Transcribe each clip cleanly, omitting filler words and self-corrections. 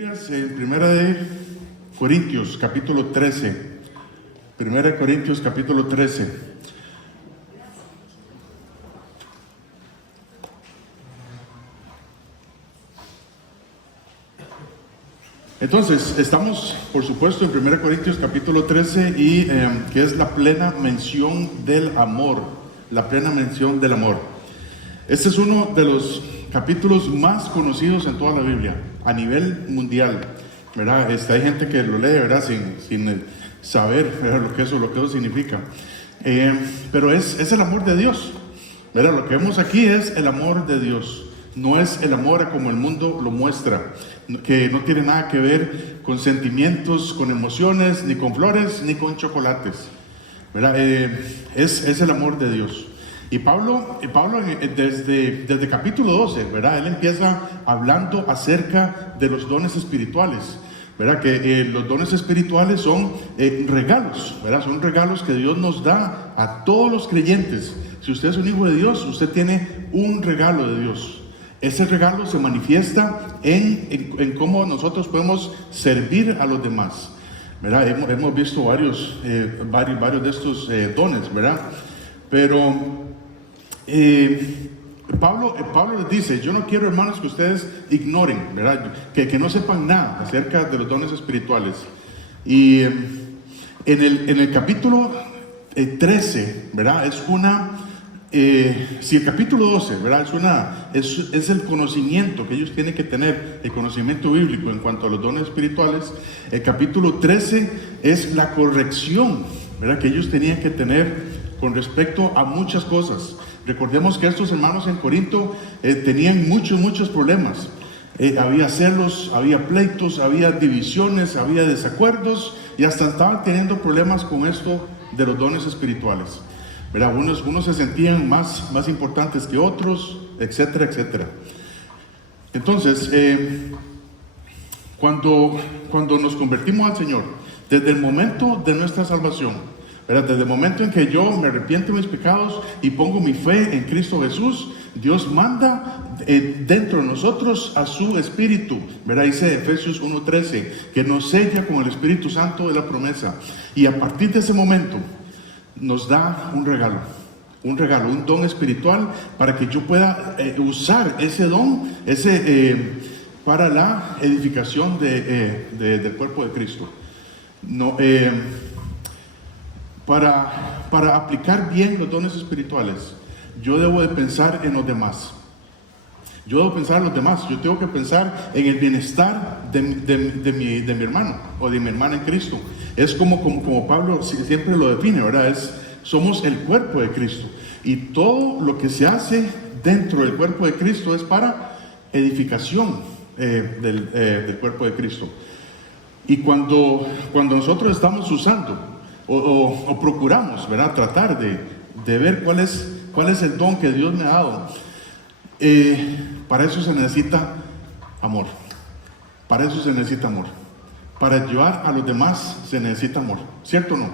Biblias en Primera de Corintios, capítulo 13. Primera de Corintios, capítulo 13. Entonces, estamos, por supuesto, en 1 Corintios capítulo 13 y que es la plena mención del amor, la plena mención del amor. Este es uno de los capítulos más conocidos en toda la Biblia, a nivel mundial, ¿verdad? Hay gente que lo lee, ¿verdad? Sin saber, ¿verdad? lo que eso significa. Pero es el amor de Dios, ¿verdad? Lo que vemos aquí es el amor de Dios. No es el amor como el mundo lo muestra, que no tiene nada que ver con sentimientos, con emociones, ni con flores, ni con chocolates, ¿verdad? Es el amor de Dios. Y Pablo desde capítulo 12, ¿verdad? Él empieza hablando acerca de los dones espirituales, ¿verdad? Que los dones espirituales son regalos, ¿verdad? Son regalos que Dios nos da a todos los creyentes. Si usted es un hijo de Dios, usted tiene un regalo de Dios. Ese regalo se manifiesta en cómo nosotros podemos servir a los demás, ¿verdad? Hemos visto varios de estos dones, ¿verdad? Pero Pablo les dice: yo no quiero, hermanos, que ustedes ignoren, ¿verdad? Que no sepan nada acerca de los dones espirituales. Y en el capítulo 13, ¿verdad? Si el capítulo 12, ¿verdad? Es el conocimiento que ellos tienen que tener, el conocimiento bíblico en cuanto a los dones espirituales. El capítulo 13 es la corrección, ¿verdad? Que ellos tenían que tener con respecto a muchas cosas. Recordemos que estos hermanos en Corinto tenían muchos problemas. Había celos, había pleitos, había divisiones, había desacuerdos, y hasta estaban teniendo problemas con esto de los dones espirituales, ¿verdad? Unos se sentían más importantes que otros, etcétera, etcétera. Entonces, cuando nos convertimos al Señor, desde el momento de nuestra salvación, ¿verdad? Desde el momento en que yo me arrepiento de mis pecados y pongo mi fe en Cristo Jesús, Dios manda dentro de nosotros a su Espíritu, ¿verdad? Dice Efesios 1:13, que nos sella con el Espíritu Santo de la promesa. Y a partir de ese momento nos da un regalo, un don espiritual, para que yo pueda usar ese don, para la edificación del cuerpo de Cristo. No, para aplicar bien los dones espirituales, yo debo de pensar en los demás. Yo debo pensar en los demás. Yo tengo que pensar en el bienestar de mi hermano o de mi hermana en Cristo. Es como Pablo siempre lo define, ¿verdad? Somos el cuerpo de Cristo. Y todo lo que se hace dentro del cuerpo de Cristo es para edificación del cuerpo de Cristo. Y cuando nosotros estamos usando o procuramos, ¿verdad? Tratar de ver cuál es el don que Dios me ha dado, para eso se necesita amor. Para eso se necesita amor. Para ayudar a los demás se necesita amor, ¿cierto o no?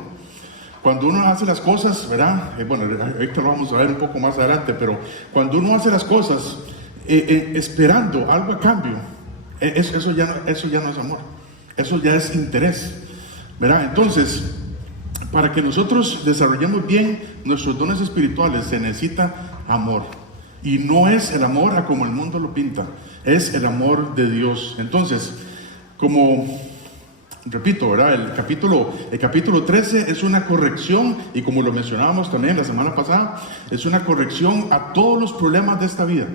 Cuando uno hace las cosas, ¿verdad? Bueno, ahorita lo vamos a ver un poco más adelante, pero cuando uno hace las cosas esperando algo a cambio, eso ya no es amor. Eso ya es interés, ¿verdad? Entonces, para que nosotros desarrollemos bien nuestros dones espirituales, se necesita amor. Y no es el amor a como el mundo lo pinta, es el amor de Dios. Entonces, repito, ¿verdad? El capítulo 13 es una corrección, y como lo mencionábamos también la semana pasada, es una corrección a todos los problemas de esta vida.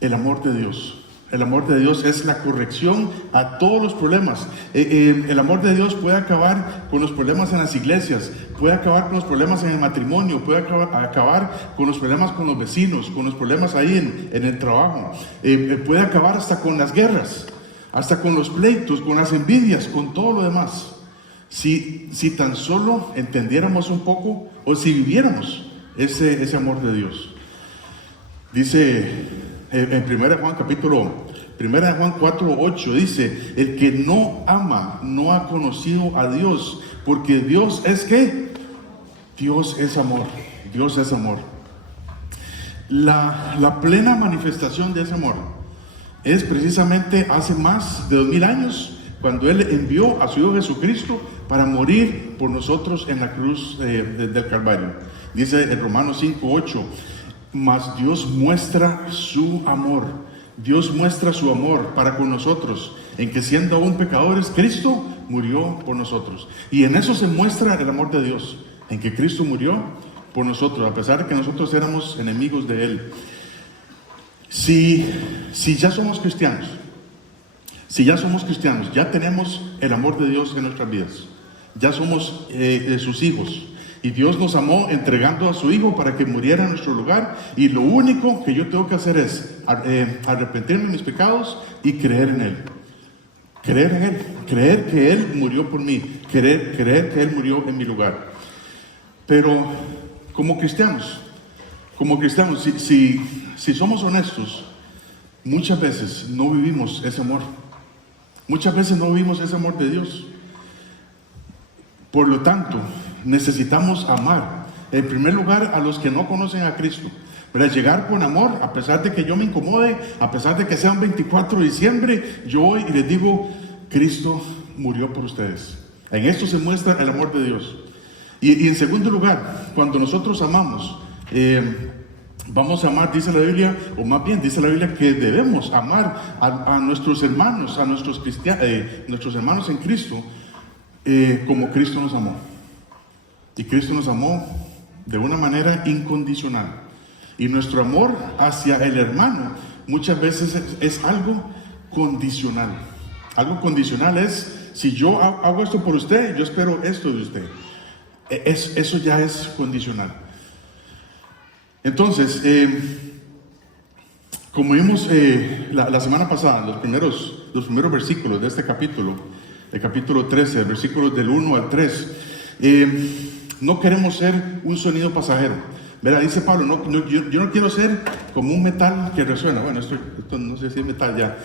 El amor de Dios. El amor de Dios es la corrección a todos los problemas. El amor de Dios puede acabar con los problemas en las iglesias, puede acabar con los problemas en el matrimonio, puede acabar con los problemas con los vecinos, con los problemas ahí en el trabajo, puede acabar hasta con las guerras, hasta con los pleitos, con las envidias, con todo lo demás. Si tan solo entendiéramos un poco, o si viviéramos ese amor de Dios. Dice en 1 Juan 4:8, dice: el que no ama no ha conocido a Dios, porque Dios es ¿qué? Dios es amor. Dios es amor. La plena manifestación de ese amor es precisamente hace más de 2000 años, cuando Él envió a su Hijo Jesucristo para morir por nosotros en la cruz del Calvario. Dice en Romanos 5:8, mas Dios muestra su amor. Dios muestra su amor para con nosotros, en que siendo aún pecadores, Cristo murió por nosotros. Y en eso se muestra el amor de Dios, en que Cristo murió por nosotros, a pesar de que nosotros éramos enemigos de Él. Si ya somos cristianos, ya tenemos el amor de Dios en nuestras vidas, ya somos sus hijos, y Dios nos amó entregando a su Hijo para que muriera en nuestro lugar, y lo único que yo tengo que hacer es arrepentirme de mis pecados y creer en Él. Creer en Él, creer que Él murió por mí, creer que Él murió en mi lugar. Pero como cristianos, si somos honestos, muchas veces no vivimos ese amor. Muchas veces no vivimos ese amor de Dios. Por lo tanto, necesitamos amar, en primer lugar, a los que no conocen a Cristo. ¿Verdad? Llegar con amor, a pesar de que yo me incomode, a pesar de que sea un 24 de diciembre, yo voy y les digo, Cristo murió por ustedes. En esto se muestra el amor de Dios. Y en segundo lugar, cuando nosotros amamos, vamos a amar, dice la Biblia, o más bien dice la Biblia que debemos amar a nuestros hermanos, a nuestros hermanos en Cristo, como Cristo nos amó. Y Cristo nos amó de una manera incondicional. Y nuestro amor hacia el hermano muchas veces es algo condicional. Algo condicional es, si yo hago esto por usted, yo espero esto de usted. Eso ya es condicional. Entonces, como vimos la semana pasada, los primeros versículos de este capítulo, el capítulo 13, versículos del 1 al 3, no queremos ser un sonido pasajero. Verá, dice Pablo, yo no quiero ser como un metal que resuena. Bueno, esto no sé si es metal ya.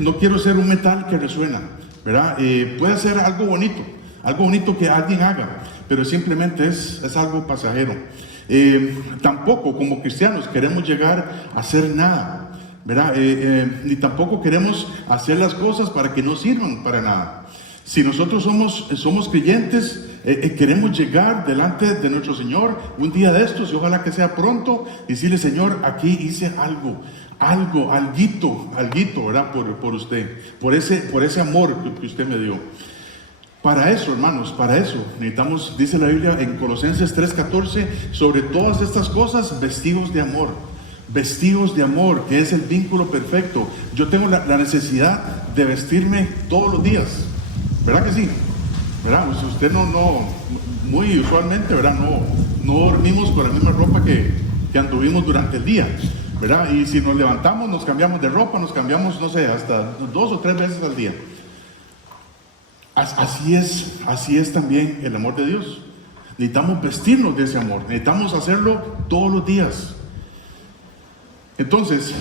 No quiero ser un metal que resuena, ¿verdad? Puede ser algo bonito que alguien haga, pero simplemente es algo pasajero. Tampoco como cristianos queremos llegar a hacer nada, ¿verdad? Ni tampoco queremos hacer las cosas para que no sirvan para nada. Si nosotros somos creyentes, queremos llegar delante de nuestro Señor un día de estos, y ojalá que sea pronto, y decirle, Señor, aquí hice alguito, ¿verdad? Por usted, por ese amor que usted me dio. Para eso, hermanos, necesitamos, dice la Biblia en Colosenses 3:14, sobre todas estas cosas, vestidos de amor, que es el vínculo perfecto. Yo tengo la necesidad de vestirme todos los días, ¿verdad que sí? ¿Verdad? Pues usted muy usualmente, ¿verdad? No dormimos con la misma ropa que anduvimos durante el día, ¿verdad? Y si nos levantamos, nos cambiamos de ropa, nos cambiamos, no sé, hasta 2 o 3 veces al día. Así es también el amor de Dios. Necesitamos vestirnos de ese amor, necesitamos hacerlo todos los días. Entonces,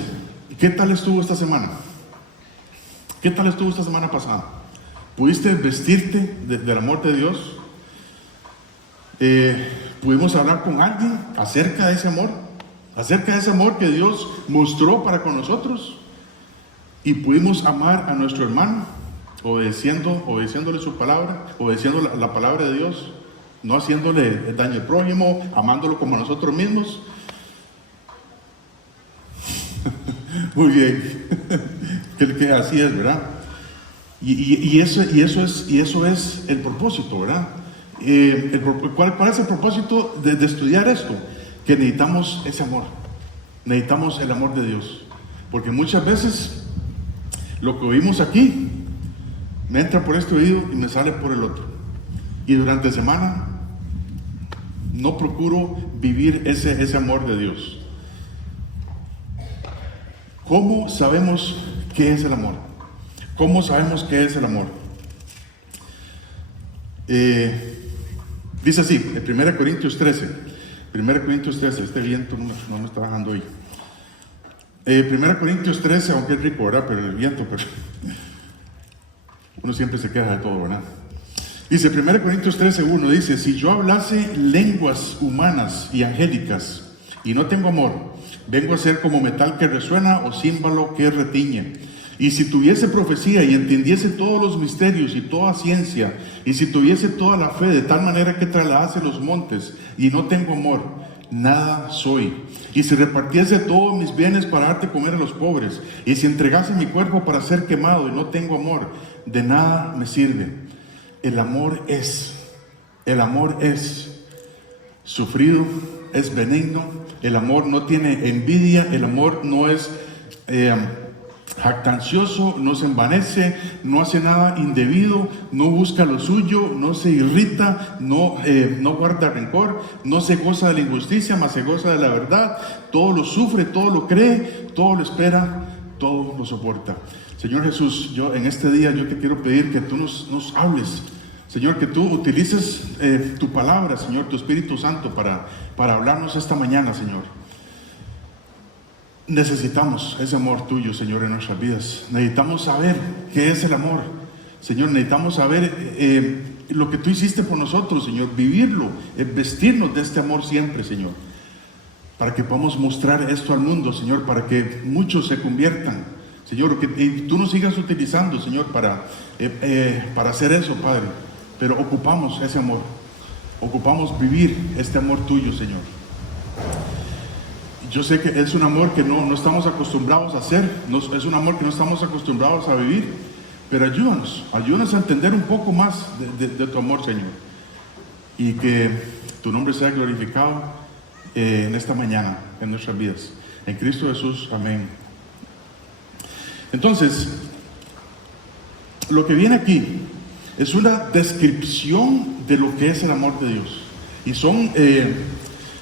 ¿qué tal estuvo esta semana? ¿Qué tal estuvo esta semana pasada? ¿Pudiste vestirte del amor de Dios? ¿Pudimos hablar con alguien acerca de ese amor que Dios mostró para con nosotros? ¿Y pudimos amar a nuestro hermano, obedeciéndole su palabra, obedeciendo la palabra de Dios, no haciéndole daño al prójimo, amándolo como a nosotros mismos? Muy bien. que así es, ¿verdad? Y eso es el propósito, ¿verdad? ¿Cuál es el propósito de estudiar esto? Que necesitamos ese amor, necesitamos el amor de Dios, porque muchas veces lo que oímos aquí me entra por este oído y me sale por el otro, y durante la semana no procuro vivir ese amor de Dios. ¿Cómo sabemos qué es el amor? ¿Cómo sabemos qué es el amor? Dice así, en 1 Corintios 13, este viento no me está bajando hoy. 1 Corintios 13, aunque es rico, ¿verdad? Pero el viento, uno siempre se queja de todo, ¿verdad? Dice 1 Corintios 13:1, dice, si yo hablase lenguas humanas y angélicas y no tengo amor, Vengo a ser como metal que resuena o címbalo que retiñe. Y si tuviese profecía y entendiese todos los misterios y toda ciencia, y si tuviese toda la fe de tal manera que trasladase los montes, y no tengo amor, nada soy. Y si repartiese todos mis bienes para darte comer a los pobres, y si entregase mi cuerpo para ser quemado y no tengo amor, de nada me sirve. El amor es sufrido, es benigno, el amor no tiene envidia, el amor no es jactancioso, no se envanece, no hace nada indebido, no busca lo suyo, no se irrita, no guarda rencor, no se goza de la injusticia, mas se goza de la verdad. Todo lo sufre, todo lo cree, todo lo espera, todo lo soporta. Señor Jesús, yo en este día yo te quiero pedir que tú nos hables, Señor, que tú utilices tu palabra, Señor, tu Espíritu Santo para hablarnos esta mañana, Señor. Necesitamos ese amor tuyo, Señor, en nuestras vidas. Necesitamos saber qué es el amor, Señor. Necesitamos saber lo que tú hiciste por nosotros, Señor. Vivirlo, vestirnos de este amor siempre, Señor. Para que podamos mostrar esto al mundo, Señor. Para que muchos se conviertan, Señor. Y tú nos sigas utilizando, Señor, para hacer eso, Padre. Pero ocupamos ese amor. Ocupamos vivir este amor tuyo, Señor. Yo sé que es un amor que no estamos acostumbrados a hacer, es un amor que no estamos acostumbrados a vivir, pero ayúdanos a entender un poco más de tu amor, Señor, y que tu nombre sea glorificado en esta mañana, en nuestras vidas. En Cristo Jesús, amén. Entonces, lo que viene aquí es una descripción de lo que es el amor de Dios, y son...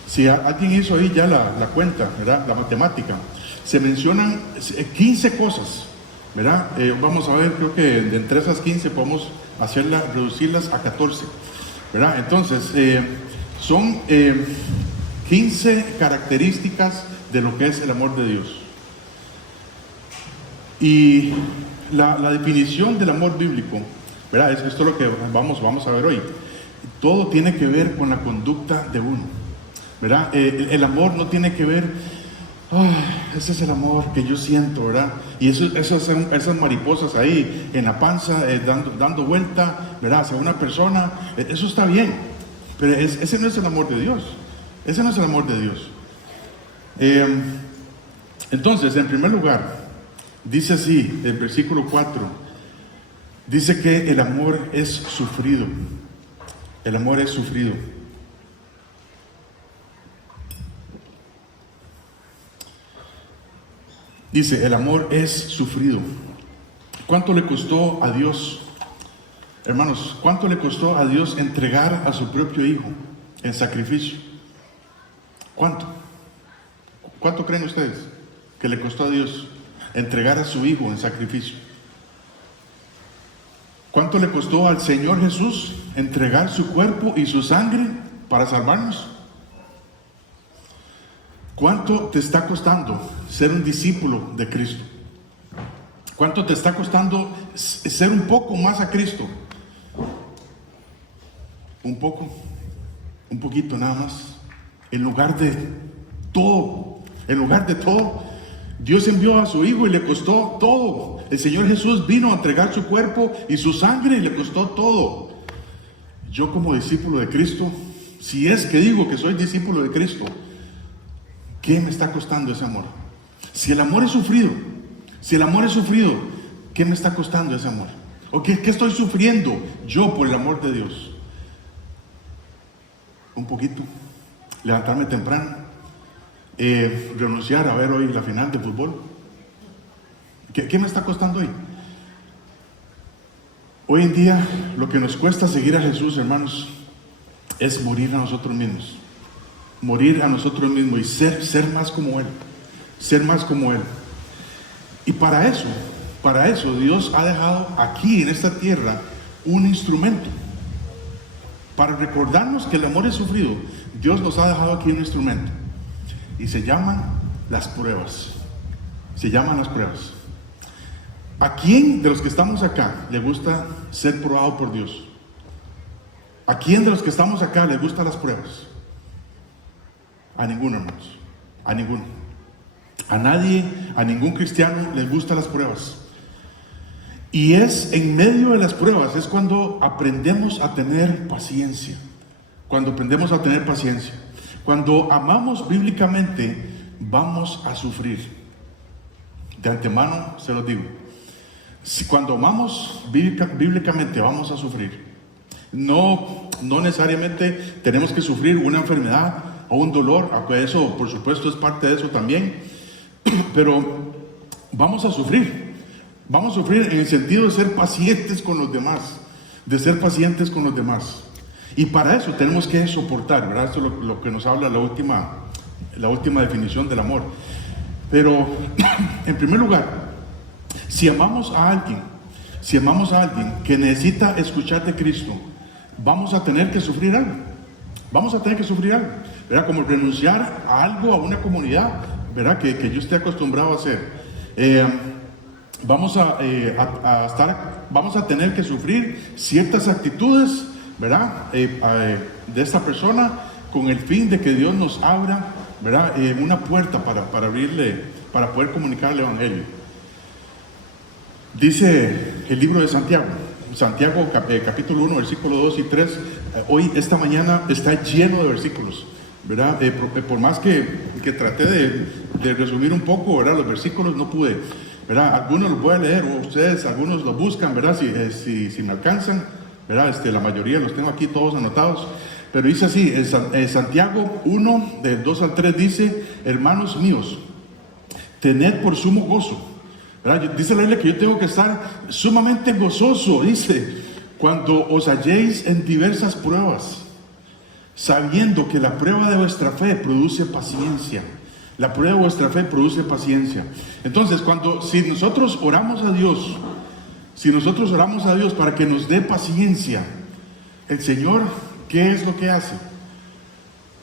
si alguien hizo ahí ya la cuenta, ¿verdad? La matemática, se mencionan 15 cosas, ¿verdad? Vamos a ver, creo que de entre esas 15 podemos reducirlas a 14, ¿verdad? Entonces, son 15 características de lo que es el amor de Dios. Y la definición del amor bíblico, ¿verdad? Esto es lo que vamos a ver hoy. Todo tiene que ver con la conducta de uno, ¿verdad? El amor no tiene que ver, ese es el amor que yo siento, ¿verdad? Y esas mariposas ahí en la panza, dando vuelta, ¿verdad? Hacia una persona, eso está bien, pero ese no es el amor de Dios. Ese no es el amor de Dios. Entonces, en primer lugar, dice así, el versículo 4, dice que el amor es sufrido. El amor es sufrido. Dice, el amor es sufrido. ¿Cuánto le costó a Dios, hermanos, cuánto le costó a Dios entregar a su propio hijo en sacrificio? ¿Cuánto? ¿Cuánto creen ustedes que le costó a Dios entregar a su hijo en sacrificio? ¿Cuánto le costó al Señor Jesús entregar su cuerpo y su sangre para salvarnos? ¿Cuánto te está costando ser un discípulo de Cristo? ¿Cuánto te está costando ser un poco más a Cristo? Un poco, un poquito nada más. En lugar de todo, Dios envió a su Hijo y le costó todo. El Señor Jesús vino a entregar su cuerpo y su sangre y le costó todo. Yo como discípulo de Cristo, si es que digo que soy discípulo de Cristo, ¿qué me está costando ese amor? Si el amor es sufrido, ¿qué me está costando ese amor? ¿O qué estoy sufriendo yo por el amor de Dios? Un poquito, levantarme temprano, renunciar a ver hoy la final de fútbol. ¿Qué me está costando hoy? Hoy en día lo que nos cuesta seguir a Jesús, hermanos, es morir a nosotros mismos. Morir a nosotros mismos y ser más como Él. Ser más como Él. Y para eso Dios ha dejado aquí en esta tierra un instrumento. Para recordarnos que el amor es sufrido, Dios nos ha dejado aquí un instrumento. Y se llaman las pruebas. Se llaman las pruebas. ¿A quién de los que estamos acá le gusta ser probado por Dios? ¿A quién de los que estamos acá le gustan las pruebas? A ninguno, hermanos. A ninguno. A nadie, a ningún cristiano les gustan las pruebas. Y es en medio de las pruebas, es cuando aprendemos a tener paciencia. Cuando aprendemos a tener paciencia. Cuando amamos bíblicamente, vamos a sufrir. De antemano se lo digo. Cuando amamos bíblicamente, vamos a sufrir. No necesariamente tenemos que sufrir una enfermedad o un dolor, aunque eso, por supuesto, es parte de eso también. Pero vamos a sufrir. Vamos a sufrir en el sentido de ser pacientes con los demás. De ser pacientes con los demás. Y para eso tenemos que soportar, ¿verdad? Esto es lo que nos habla la última definición del amor. Pero, en primer lugar, si amamos a alguien que necesita escuchar de Cristo, vamos a tener que sufrir algo. Vamos a tener que sufrir algo, ¿verdad? Como renunciar a algo, a una comunidad, ¿verdad? Que yo esté acostumbrado a hacer. Vamos a tener que sufrir ciertas actitudes, ¿verdad? De esta persona, con el fin de que Dios nos abra, ¿verdad? Una puerta para poder comunicar el Evangelio. Dice el libro de Santiago, capítulo 1, versículo 2 y 3. Hoy, esta mañana, está lleno de versículos, ¿verdad? Por más que traté de resumir un poco, ¿verdad? Los versículos no pude, ¿verdad? Algunos los voy a leer, o ustedes, algunos los buscan, ¿verdad? Si me alcanzan, ¿verdad? La mayoría los tengo aquí todos anotados. Pero dice así, Santiago 1, del 2 al 3 dice: hermanos míos, tened por sumo gozo, ¿verdad? Dice la Biblia que yo tengo que estar sumamente gozoso, dice, cuando os halléis en diversas pruebas, sabiendo que la prueba de vuestra fe produce paciencia. La prueba de vuestra fe produce paciencia. Entonces, si nosotros oramos a Dios, para que nos dé paciencia, el Señor, ¿qué es lo que hace?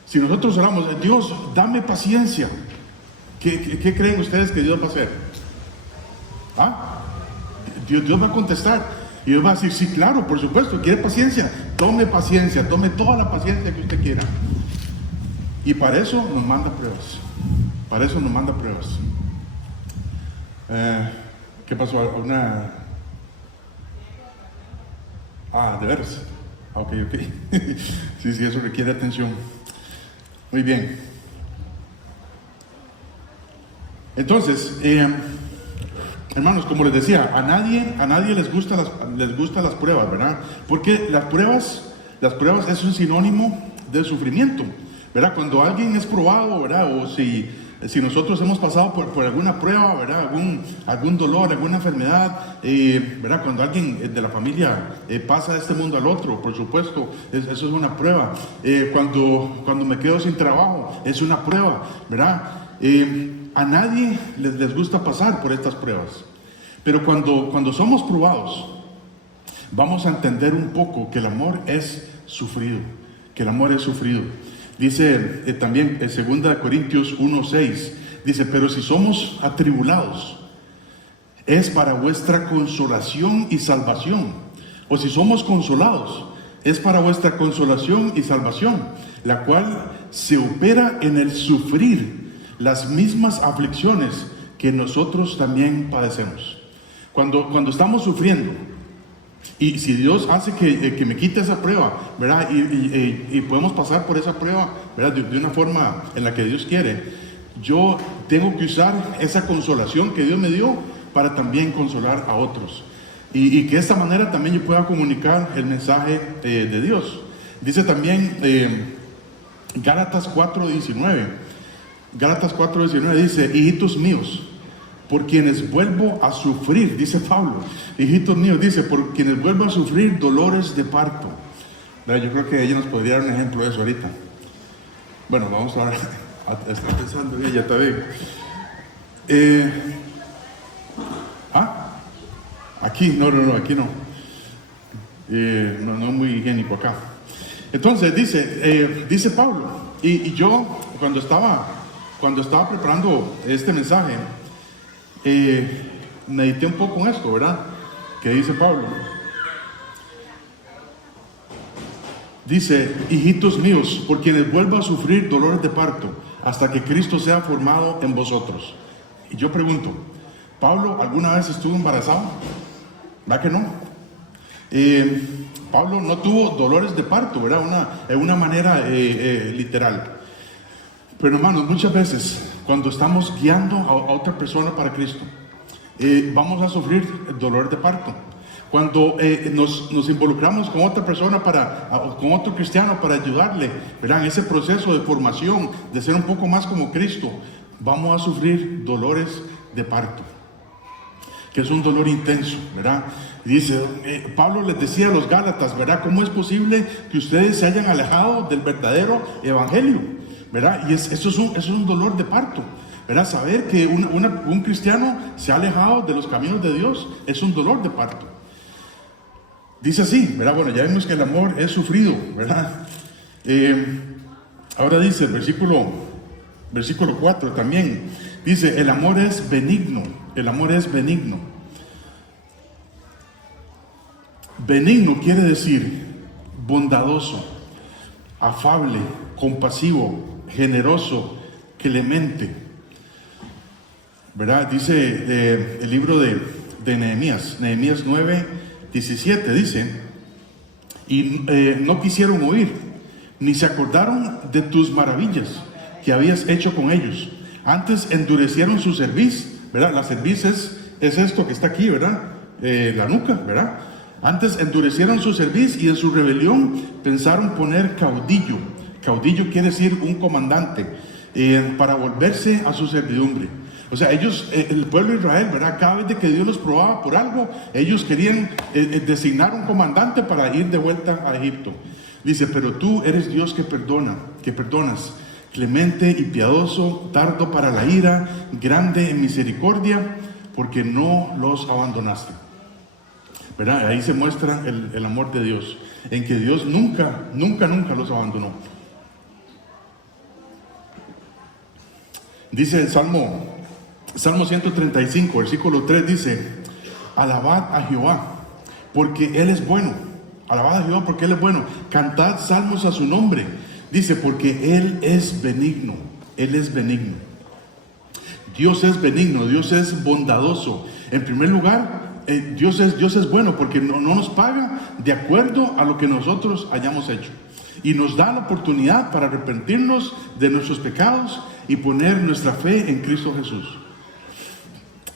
Si nosotros oramos, Dios, dame paciencia, ¿qué creen ustedes que Dios va a hacer? Dios va a contestar y Dios va a decir: sí, claro, por supuesto, quiere paciencia, tome toda la paciencia que usted quiera. Y para eso nos manda pruebas. ¿Qué pasó? De veras. Ok. Sí, eso requiere atención. Muy bien. Entonces, hermanos, como les decía, a nadie les gustan las pruebas, ¿verdad? Porque las pruebas es un sinónimo de sufrimiento, ¿verdad? Cuando alguien es probado, ¿verdad? O si nosotros hemos pasado por alguna prueba, ¿verdad? Algún dolor, alguna enfermedad, ¿verdad? Cuando alguien de la familia pasa de este mundo al otro, por supuesto, eso es una prueba. Cuando me quedo sin trabajo, es una prueba, ¿verdad? A nadie les gusta pasar por estas pruebas. Pero cuando somos probados, vamos a entender un poco que el amor es sufrido. Dice también en 2 Corintios 1:6, dice: pero si somos atribulados, es para vuestra consolación y salvación. O si somos consolados, es para vuestra consolación y salvación, la cual se opera en el sufrir las mismas aflicciones que nosotros también padecemos. Cuando estamos sufriendo, y si Dios hace que me quite esa prueba, ¿verdad? Y podemos pasar por esa prueba, ¿verdad? De una forma en la que Dios quiere, yo tengo que usar esa consolación que Dios me dio para también consolar a otros. Y que de esta manera también yo pueda comunicar el mensaje de Dios. Dice también Gálatas 4:19. Gálatas 4:19 dice: hijitos míos, por quienes vuelvo a sufrir, dice Pablo, hijitos míos, dice, por quienes vuelvo a sufrir dolores de parto. Yo creo que ella nos podría dar un ejemplo de eso ahorita. Bueno, vamos a ver, estoy pensando en ella también. Aquí, no, aquí no. No es muy higiénico acá. Entonces dice Pablo, y yo cuando estaba preparando este mensaje, medité un poco en esto, ¿verdad? Que dice Pablo. Dice: hijitos míos, por quienes vuelvo a sufrir dolores de parto, hasta que Cristo sea formado en vosotros. Y yo pregunto, ¿Pablo alguna vez estuvo embarazado? ¿Verdad que no? Pablo no tuvo dolores de parto, ¿verdad? En una manera literal. Pero hermanos, muchas veces cuando estamos guiando a otra persona para Cristo, vamos a sufrir dolor de parto. Cuando nos involucramos con otra persona, con otro cristiano para ayudarle, ¿verdad? En ese proceso de formación, de ser un poco más como Cristo, vamos a sufrir dolores de parto, que es un dolor intenso, ¿verdad? Dice, Pablo les decía a los Gálatas, ¿verdad? ¿Cómo es posible que ustedes se hayan alejado del verdadero evangelio? ¿Verdad? Y eso es un dolor de parto, ¿verdad? Saber que un cristiano se ha alejado de los caminos de Dios es un dolor de parto. Dice así, ¿verdad? Bueno, ya vimos que el amor es sufrido, ¿verdad? Ahora dice el versículo 4 también, dice, el amor es benigno, el amor es benigno. Benigno quiere decir bondadoso, afable, compasivo, generoso, clemente, ¿verdad? Dice el libro de Nehemías 9:17, dice, y no quisieron oír, ni se acordaron de tus maravillas que habías hecho con ellos. Antes endurecieron su cerviz, ¿verdad? La cerviz es esto que está aquí, ¿verdad? La nuca, ¿verdad? Antes endurecieron su cerviz y en su rebelión pensaron poner caudillo. Caudillo quiere decir un comandante, para volverse a su servidumbre. O sea, ellos, el pueblo de Israel, ¿verdad? Cada vez de que Dios los probaba por algo, ellos querían designar un comandante para ir de vuelta a Egipto. Dice, pero tú eres Dios que perdonas, clemente y piadoso, tardo para la ira, grande en misericordia, porque no los abandonaste. ¿Verdad? Ahí se muestra el amor de Dios, en que Dios nunca los abandonó. Dice el Salmo 135, versículo 3, dice, alabad a Jehová, porque Él es bueno. Alabad a Jehová porque Él es bueno. Cantad salmos a su nombre. Dice, porque Él es benigno. Él es benigno. Dios es benigno, Dios es bondadoso. En primer lugar, Dios es bueno porque no nos paga de acuerdo a lo que nosotros hayamos hecho. Y nos da la oportunidad para arrepentirnos de nuestros pecados y poner nuestra fe en Cristo Jesús.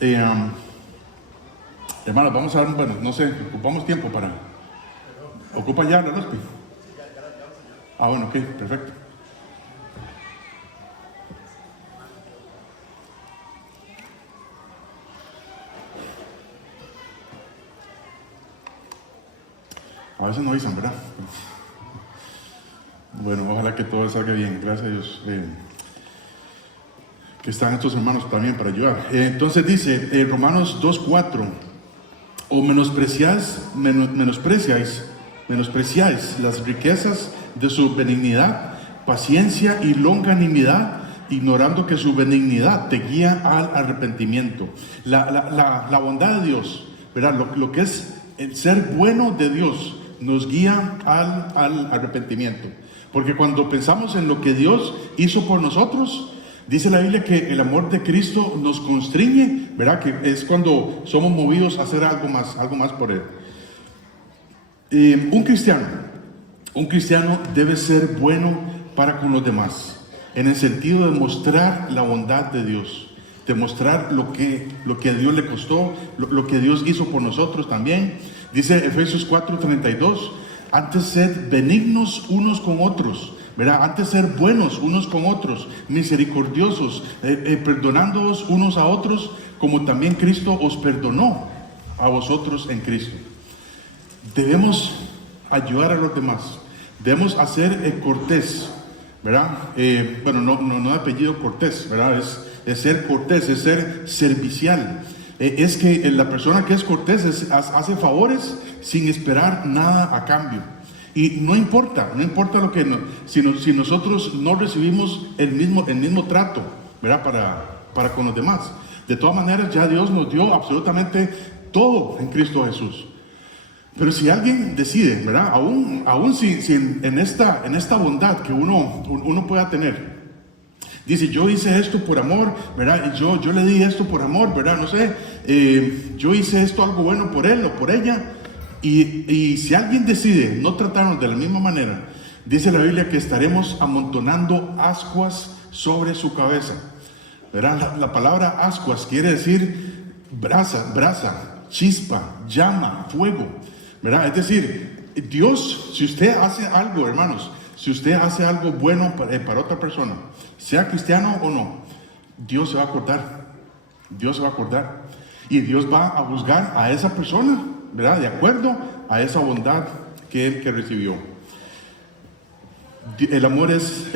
Hermanos, vamos a ver, bueno, no sé, ocupamos tiempo para... ¿Ocupan ya la lospi? Ah, bueno, ok, perfecto. A veces no avisan, ¿verdad? Bueno, ojalá que todo salga bien, gracias a Dios. Que están estos hermanos también para ayudar. Entonces dice, Romanos 2:4, o menospreciáis las riquezas de su benignidad, paciencia y longanimidad, ignorando que su benignidad te guía al arrepentimiento. La bondad de Dios, ¿verdad? Lo que es el ser bueno de Dios nos guía al arrepentimiento. Porque cuando pensamos en lo que Dios hizo por nosotros, dice la Biblia que el amor de Cristo nos constriñe, ¿verdad? Que es cuando somos movidos a hacer algo más por Él. Un cristiano debe ser bueno para con los demás, en el sentido de mostrar la bondad de Dios, de mostrar lo que a Dios le costó, lo que Dios hizo por nosotros también. Dice Efesios 4:32, antes sed benignos unos con otros, ¿verdad? Antes ser buenos unos con otros, misericordiosos, perdonándoos unos a otros, como también Cristo os perdonó a vosotros en Cristo. Debemos ayudar a los demás, debemos hacer cortés, ¿verdad? Bueno, no de apellido Cortés, ¿verdad? Es ser cortés, es ser servicial. Es que la persona que es cortés hace favores sin esperar nada a cambio. Y no importa lo que si nosotros no recibimos el mismo trato, ¿verdad? Para con los demás. De todas maneras, ya Dios nos dio absolutamente todo en Cristo Jesús. Pero si alguien decide, ¿verdad? Aún si en esta bondad que uno pueda tener, Dice, yo hice esto por amor, ¿verdad? Yo le di esto por amor, ¿verdad? No sé, yo hice esto algo bueno por él o por ella. Y si alguien decide no tratarnos de la misma manera, dice la Biblia que estaremos amontonando ascuas sobre su cabeza, ¿verdad? La palabra ascuas quiere decir brasa, chispa, llama, fuego, ¿verdad? Es decir, Dios, si usted hace algo, hermanos, si usted hace algo bueno para otra persona, sea cristiano o no, Dios se va a acordar. Dios se va a acordar. Y Dios va a juzgar a esa persona, ¿verdad? De acuerdo a esa bondad que recibió. El amor es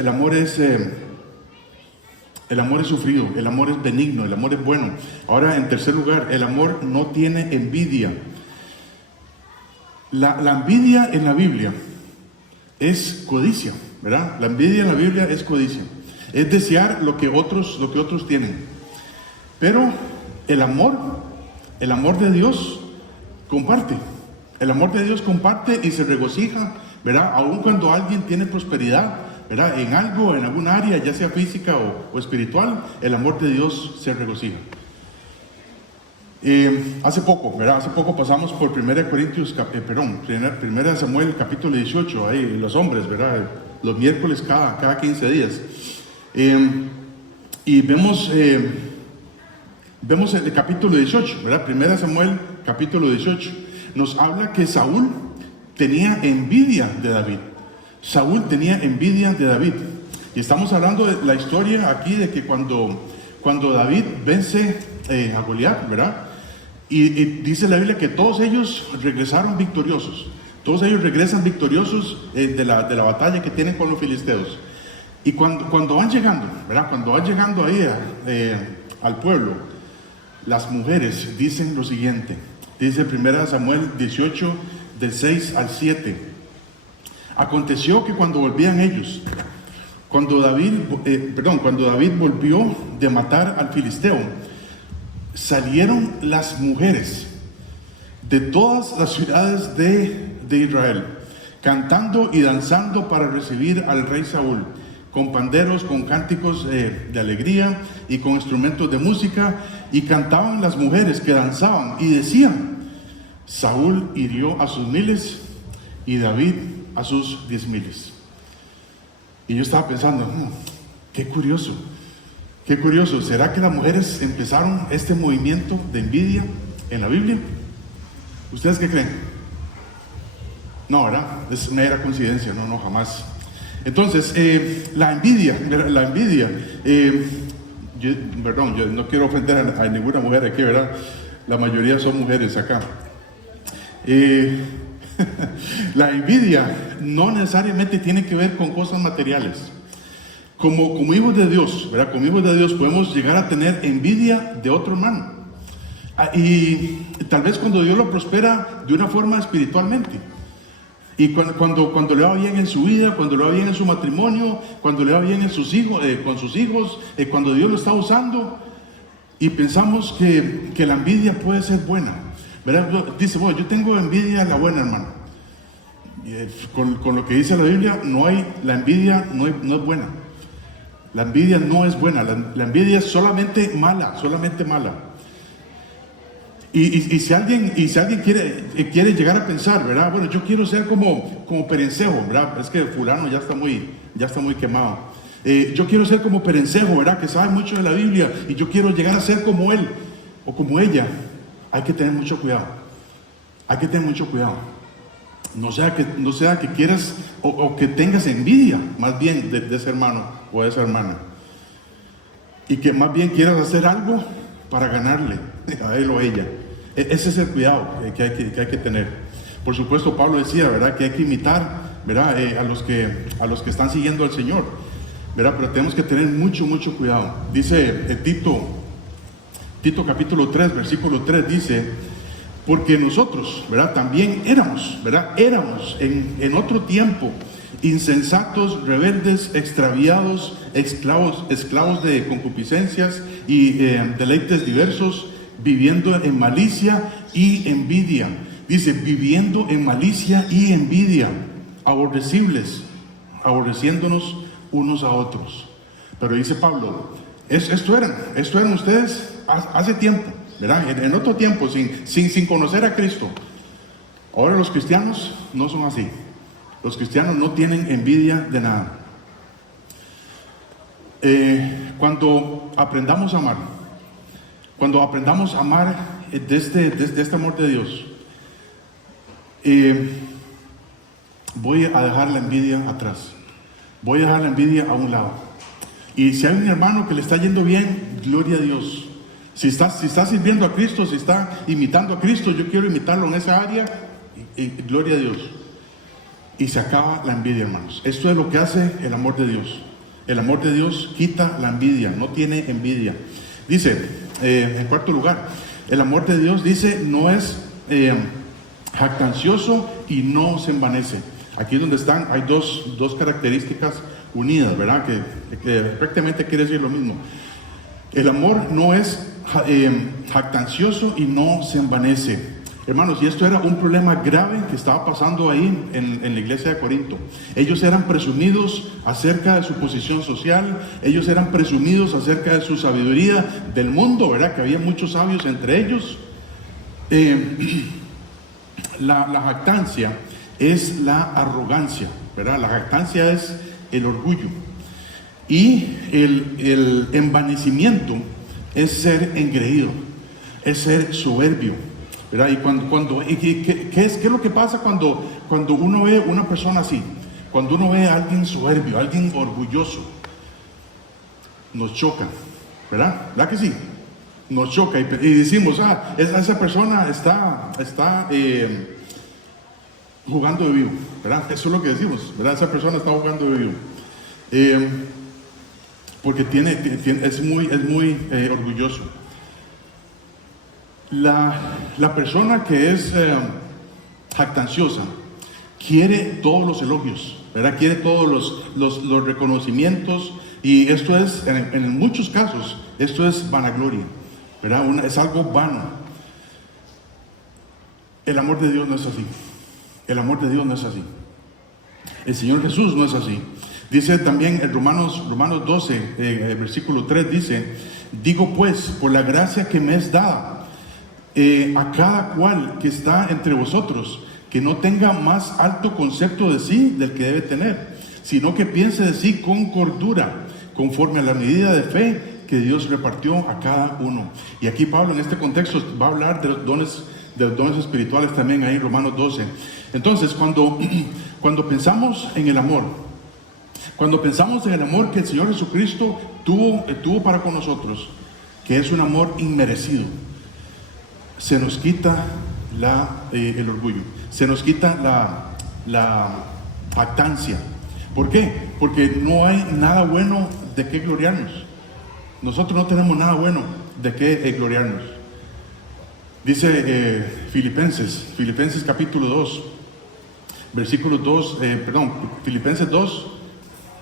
sufrido, el amor es benigno, el amor es bueno. Ahora, en tercer lugar, el amor no tiene envidia. La envidia en la Biblia es codicia, ¿verdad? La envidia en la Biblia es codicia. Es desear lo que otros tienen. Pero el amor de Dios comparte. El amor de Dios comparte y se regocija, ¿verdad? Aun cuando alguien tiene prosperidad, ¿verdad? En algo, en alguna área, ya sea física o espiritual, el amor de Dios se regocija. Hace poco pasamos por 1 Samuel capítulo 18, ahí los hombres, ¿verdad? Los miércoles cada 15 días. Y vemos el capítulo 18, ¿verdad? 1 Samuel capítulo 18 nos habla que Saúl tenía envidia de David. Saúl tenía envidia de David. Y estamos hablando de la historia aquí de que cuando David vence a Goliat, ¿verdad? Y dice la Biblia que todos ellos regresaron victoriosos. Todos ellos regresan victoriosos de la batalla que tienen con los filisteos. Y cuando van llegando, ¿verdad? Cuando van llegando ahí al pueblo, las mujeres dicen lo siguiente. Dice 1 Samuel 18, del 6 al 7. Aconteció que cuando volvían ellos, cuando David volvió de matar al filisteo, salieron las mujeres de todas las ciudades de Israel, cantando y danzando para recibir al rey Saúl, con panderos, con cánticos de alegría y con instrumentos de música, y cantaban las mujeres que danzaban y decían: Saúl hirió a sus 1000 y David a sus 10,000. Y yo estaba pensando, qué curioso, ¿será que las mujeres empezaron este movimiento de envidia en la Biblia? ¿Ustedes qué creen? No, ¿verdad? Es una mera coincidencia, no, jamás. Entonces, la envidia, yo no quiero ofender a ninguna mujer aquí, ¿verdad? La mayoría son mujeres acá. La envidia no necesariamente tiene que ver con cosas materiales. Como hijos de Dios, ¿verdad? Como hijos de Dios podemos llegar a tener envidia de otro hermano. Y tal vez cuando Dios lo prospera de una forma espiritualmente. Y cuando le va bien en su vida, cuando le va bien en su matrimonio, cuando le va bien en sus hijos, con sus hijos, cuando Dios lo está usando, y pensamos que la envidia puede ser buena, ¿verdad? Dice, bueno, yo tengo envidia de la buena, hermano. Con lo que dice la Biblia, la envidia no es buena. La envidia no es buena, la envidia es solamente mala. Y si alguien quiere llegar a pensar, ¿verdad? Bueno, yo quiero ser como Perencejo, ¿verdad? Es que fulano ya está muy quemado. Yo quiero ser como Perencejo, ¿verdad? Que sabe mucho de la Biblia y yo quiero llegar a ser como él o como ella. Hay que tener mucho cuidado. No sea que quieras o que tengas envidia más bien de ese hermano o de esa hermana. Y que más bien quieras hacer algo para ganarle a él o ella. Ese es el cuidado que hay que tener. Por supuesto, Pablo decía, ¿verdad? Que hay que imitar, ¿verdad? A los que están siguiendo al Señor, ¿verdad? Pero tenemos que tener mucho cuidado. Dice Tito capítulo 3, versículo 3, dice: porque nosotros, ¿verdad? También éramos en otro tiempo insensatos, rebeldes, extraviados, esclavos de concupiscencias y deleites diversos, viviendo en malicia y envidia. Dice, viviendo en malicia y envidia, aborrecibles, aborreciéndonos unos a otros. Pero dice Pablo, esto eran ustedes hace tiempo, ¿verdad? En otro tiempo, sin conocer a Cristo. Ahora los cristianos no son así. Los cristianos no tienen envidia de nada. Cuando aprendamos a amar desde este amor de Dios, voy a dejar la envidia atrás. Voy a dejar la envidia a un lado. Y si hay un hermano que le está yendo bien, gloria a Dios. Si está sirviendo a Cristo, si está imitando a Cristo, yo quiero imitarlo en esa área, y gloria a Dios. Y se acaba la envidia, hermanos. Esto es lo que hace el amor de Dios. El amor de Dios quita la envidia, no tiene envidia. Dice, en cuarto lugar, el amor de Dios, dice, no es jactancioso y no se envanece. Aquí donde están, hay dos características unidas, ¿verdad? Que prácticamente quiere decir lo mismo. El amor no es jactancioso y no se envanece. Hermanos, y esto era un problema grave que estaba pasando ahí en la iglesia de Corinto. Ellos eran presumidos acerca de su posición social, ellos eran presumidos acerca de su sabiduría del mundo, ¿verdad? Que había muchos sabios entre ellos. La jactancia es la arrogancia, ¿verdad? La jactancia es el orgullo. Y el envanecimiento es ser engreído, es ser soberbio, ¿verdad? Y ¿qué es lo que pasa cuando uno ve una persona así? Cuando uno ve a alguien soberbio, a alguien orgulloso, nos choca, ¿verdad? ¿Verdad que sí? Nos choca y decimos, esa persona está jugando de vivo, ¿verdad? Eso es lo que decimos, ¿verdad? Esa persona está jugando de vivo. Porque es muy orgulloso. La persona que es jactanciosa quiere todos los elogios, ¿verdad? Quiere todos los reconocimientos, y esto es, en muchos casos, esto es vanagloria, ¿verdad? Es algo vano. El amor de Dios no es así. El amor de Dios no es así. El Señor Jesús no es así. Dice también en Romanos 12, versículo 3, dice, digo pues, por la gracia que me es dada, a cada cual que está entre vosotros, que no tenga más alto concepto de sí del que debe tener, sino que piense de sí con cordura, conforme a la medida de fe que Dios repartió a cada uno. Y aquí Pablo en este contexto va a hablar de los dones espirituales también ahí en Romanos 12. Entonces, cuando pensamos en el amor, que el Señor Jesucristo tuvo para con nosotros, que es un amor inmerecido, se nos quita el orgullo, se nos quita la jactancia. ¿Por qué? Porque no hay nada bueno de qué gloriarnos. Nosotros no tenemos nada bueno de qué gloriarnos. Dice Filipenses capítulo 2, versículos 2, Filipenses 2,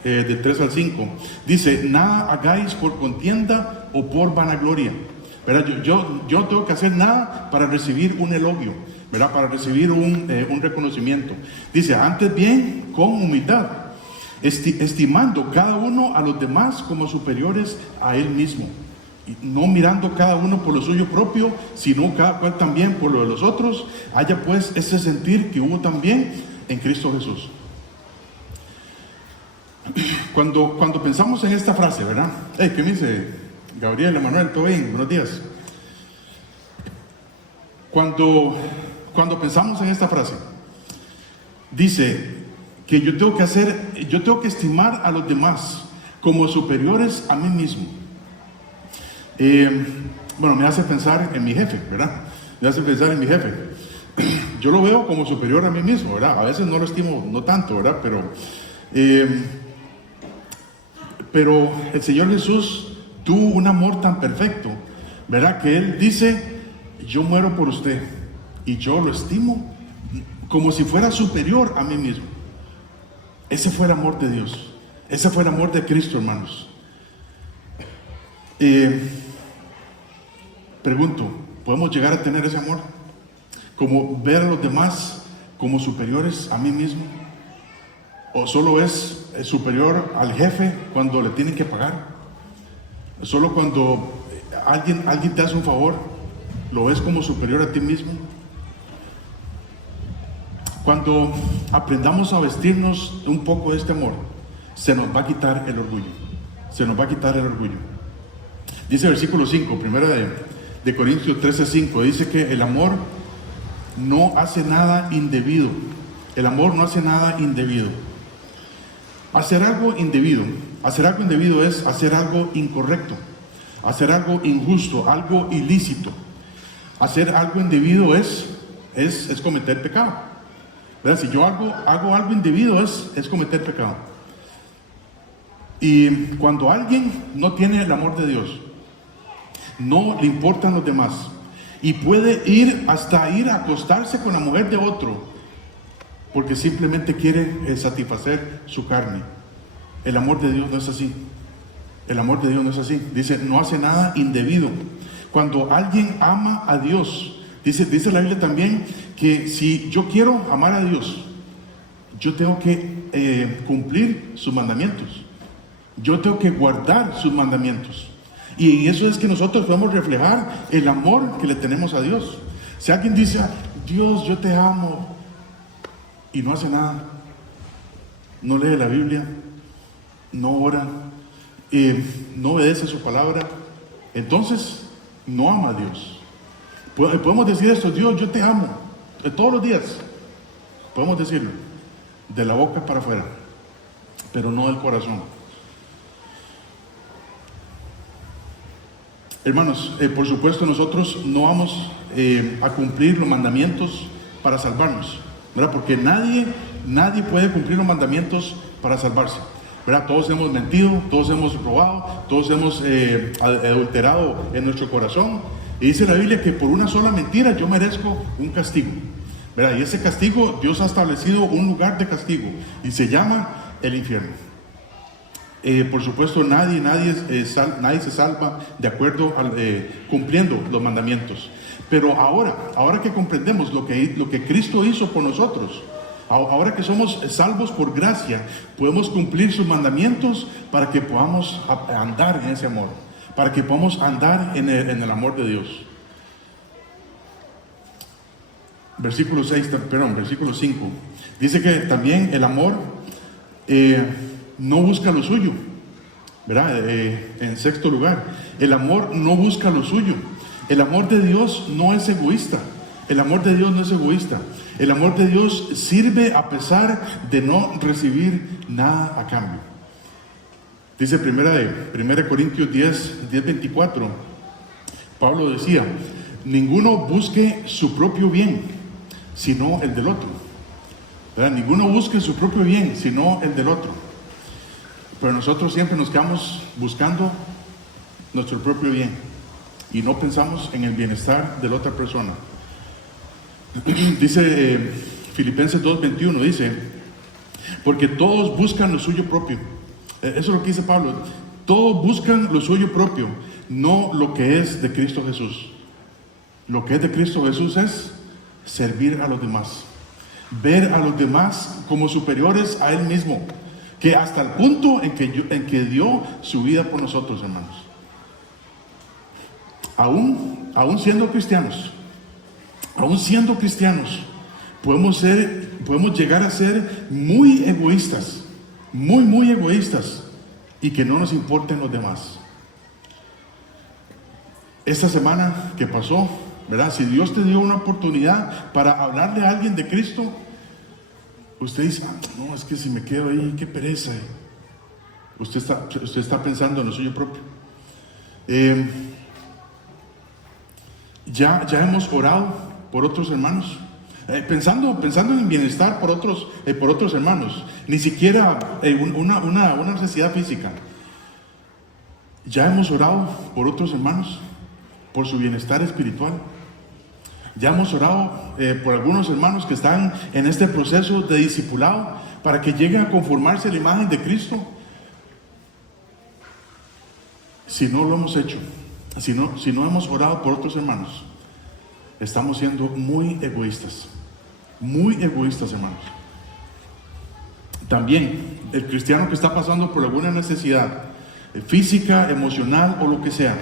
del 3 al 5. Dice, nada hagáis por contienda o por vanagloria, ¿verdad? Yo no tengo que hacer nada para recibir un elogio, ¿verdad? Para recibir un reconocimiento. Dice, antes bien con humildad, estimando cada uno a los demás como superiores a él mismo, y no mirando cada uno por lo suyo propio, sino cada cual también por lo de los otros. Haya pues ese sentir que hubo también en Cristo Jesús. Cuando pensamos en esta frase, ¿verdad? ¿Qué me dice Gabriel, Emanuel? ¿Todo bien? Buenos días. Cuando pensamos en esta frase, dice que yo tengo que estimar a los demás como superiores a mí mismo. Me hace pensar en mi jefe, ¿verdad? Yo lo veo como superior a mí mismo, ¿verdad? A veces no lo estimo, no tanto, ¿verdad? Pero el Señor Jesús tuvo un amor tan perfecto, ¿verdad? Que Él dice, yo muero por usted, y yo lo estimo como si fuera superior a mí mismo. Ese fue el amor de Dios. Ese fue el amor de Cristo, hermanos. Pregunto, ¿podemos llegar a tener ese amor? Como ver a los demás como superiores a mí mismo. ¿O solo es superior al jefe cuando le tienen que pagar? Solo cuando alguien te hace un favor, lo ves como superior a ti mismo. Cuando aprendamos a vestirnos un poco de este amor, se nos va a quitar el orgullo. Se nos va a quitar el orgullo. Dice el versículo 5, primera de Corintios 13:5, dice que el amor no hace nada indebido. El amor no hace nada indebido. Hacer algo indebido es hacer algo incorrecto, hacer algo injusto, algo ilícito. Hacer algo indebido es cometer pecado. ¿Verdad? Si yo hago algo indebido es cometer pecado. Y cuando alguien no tiene el amor de Dios, no le importan los demás, y puede ir a acostarse con la mujer de otro, porque simplemente quiere satisfacer su carne. El amor de Dios no es así. El amor de Dios no es así. Dice, no hace nada indebido. Cuando alguien ama a Dios, dice la Biblia también que si yo quiero amar a Dios, yo tengo que cumplir sus mandamientos. Yo tengo que guardar sus mandamientos. Y en eso es que nosotros podemos reflejar el amor que le tenemos a Dios. Si alguien dice, Dios, yo te amo, y no hace nada, no lee la Biblia, no ora, no obedece su palabra, entonces no ama a Dios. Podemos decir esto, Dios, yo te amo, todos los días. Podemos decirlo, de la boca para afuera, pero no del corazón. Hermanos, por supuesto nosotros no vamos a cumplir los mandamientos para salvarnos, ¿verdad? Porque nadie puede cumplir los mandamientos para salvarse, ¿verdad? Todos hemos mentido, todos hemos robado, todos hemos adulterado en nuestro corazón. Y dice la Biblia que por una sola mentira yo merezco un castigo, ¿verdad? Y ese castigo, Dios ha establecido un lugar de castigo y se llama el infierno. Por supuesto, nadie se salva de acuerdo cumpliendo los mandamientos. Pero ahora que comprendemos lo que Cristo hizo por nosotros, ahora que somos salvos por gracia, podemos cumplir sus mandamientos para que podamos andar en ese amor, para que podamos andar en el amor de Dios. Versículo 5 dice que también el amor no busca lo suyo, ¿verdad? En sexto lugar, el amor no busca lo suyo. El amor de Dios no es egoísta. El amor de Dios no es egoísta. El amor de Dios sirve a pesar de no recibir nada a cambio. Dice 1 Corintios 10:24, Pablo decía, ninguno busque su propio bien, sino el del otro. ¿Verdad? Ninguno busque su propio bien, sino el del otro. Pero nosotros siempre nos quedamos buscando nuestro propio bien y no pensamos en el bienestar de la otra persona. Dice Filipenses 2:21, dice, porque todos buscan lo suyo propio. Eso es lo que dice Pablo. Todos buscan lo suyo propio, no lo que es de Cristo Jesús. Lo que es de Cristo Jesús es servir a los demás, ver a los demás como superiores a Él mismo, que hasta el punto en que dio su vida por nosotros, hermanos. Aún siendo cristianos, podemos llegar a ser muy egoístas, muy egoístas, y que no nos importen los demás. Esta semana que pasó, ¿verdad? Si Dios te dio una oportunidad para hablarle a alguien de Cristo, usted dice, no, es que si me quedo ahí, qué pereza. Usted está pensando en lo suyo propio. Ya hemos orado por otros hermanos, pensando en el bienestar por otros hermanos, ni siquiera una necesidad física. Ya hemos orado por otros hermanos, por su bienestar espiritual. Ya hemos orado por algunos hermanos que están en este proceso de discipulado para que lleguen a conformarse a la imagen de Cristo. Si no lo hemos hecho, si no hemos orado por otros hermanos, estamos siendo muy egoístas, hermanos. También el cristiano que está pasando por alguna necesidad física, emocional o lo que sea.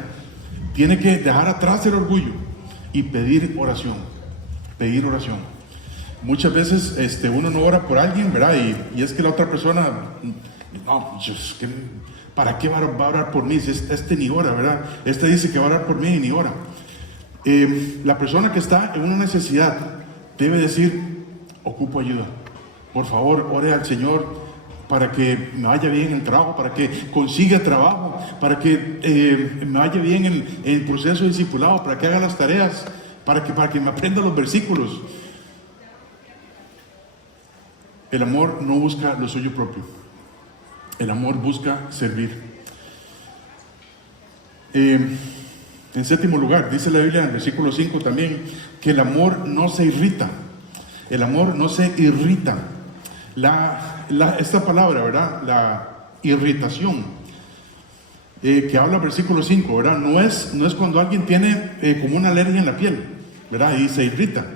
Tiene que dejar atrás el orgullo y pedir oración. Pedir oración. Muchas veces uno no ora por alguien, ¿verdad? Y es que la otra persona, no, ¿para qué va a orar por mí? Si este ni ora, ¿verdad? Este dice que va a orar por mí y ni ora. La persona que está en una necesidad debe decir: ocupo ayuda. Por favor, ore al Señor para que me vaya bien en el trabajo, para que consiga trabajo, para que me vaya bien en el proceso de discipulado, para que haga las tareas, para que me aprenda los versículos. El amor no busca lo suyo propio. El amor busca servir. En séptimo lugar, dice la Biblia en el versículo 5 también, que el amor no se irrita. El amor no se irrita. Esta palabra, ¿verdad? La irritación, que habla el versículo 5, ¿verdad? No es cuando alguien tiene como una alergia en la piel, ¿verdad? Y se irrita.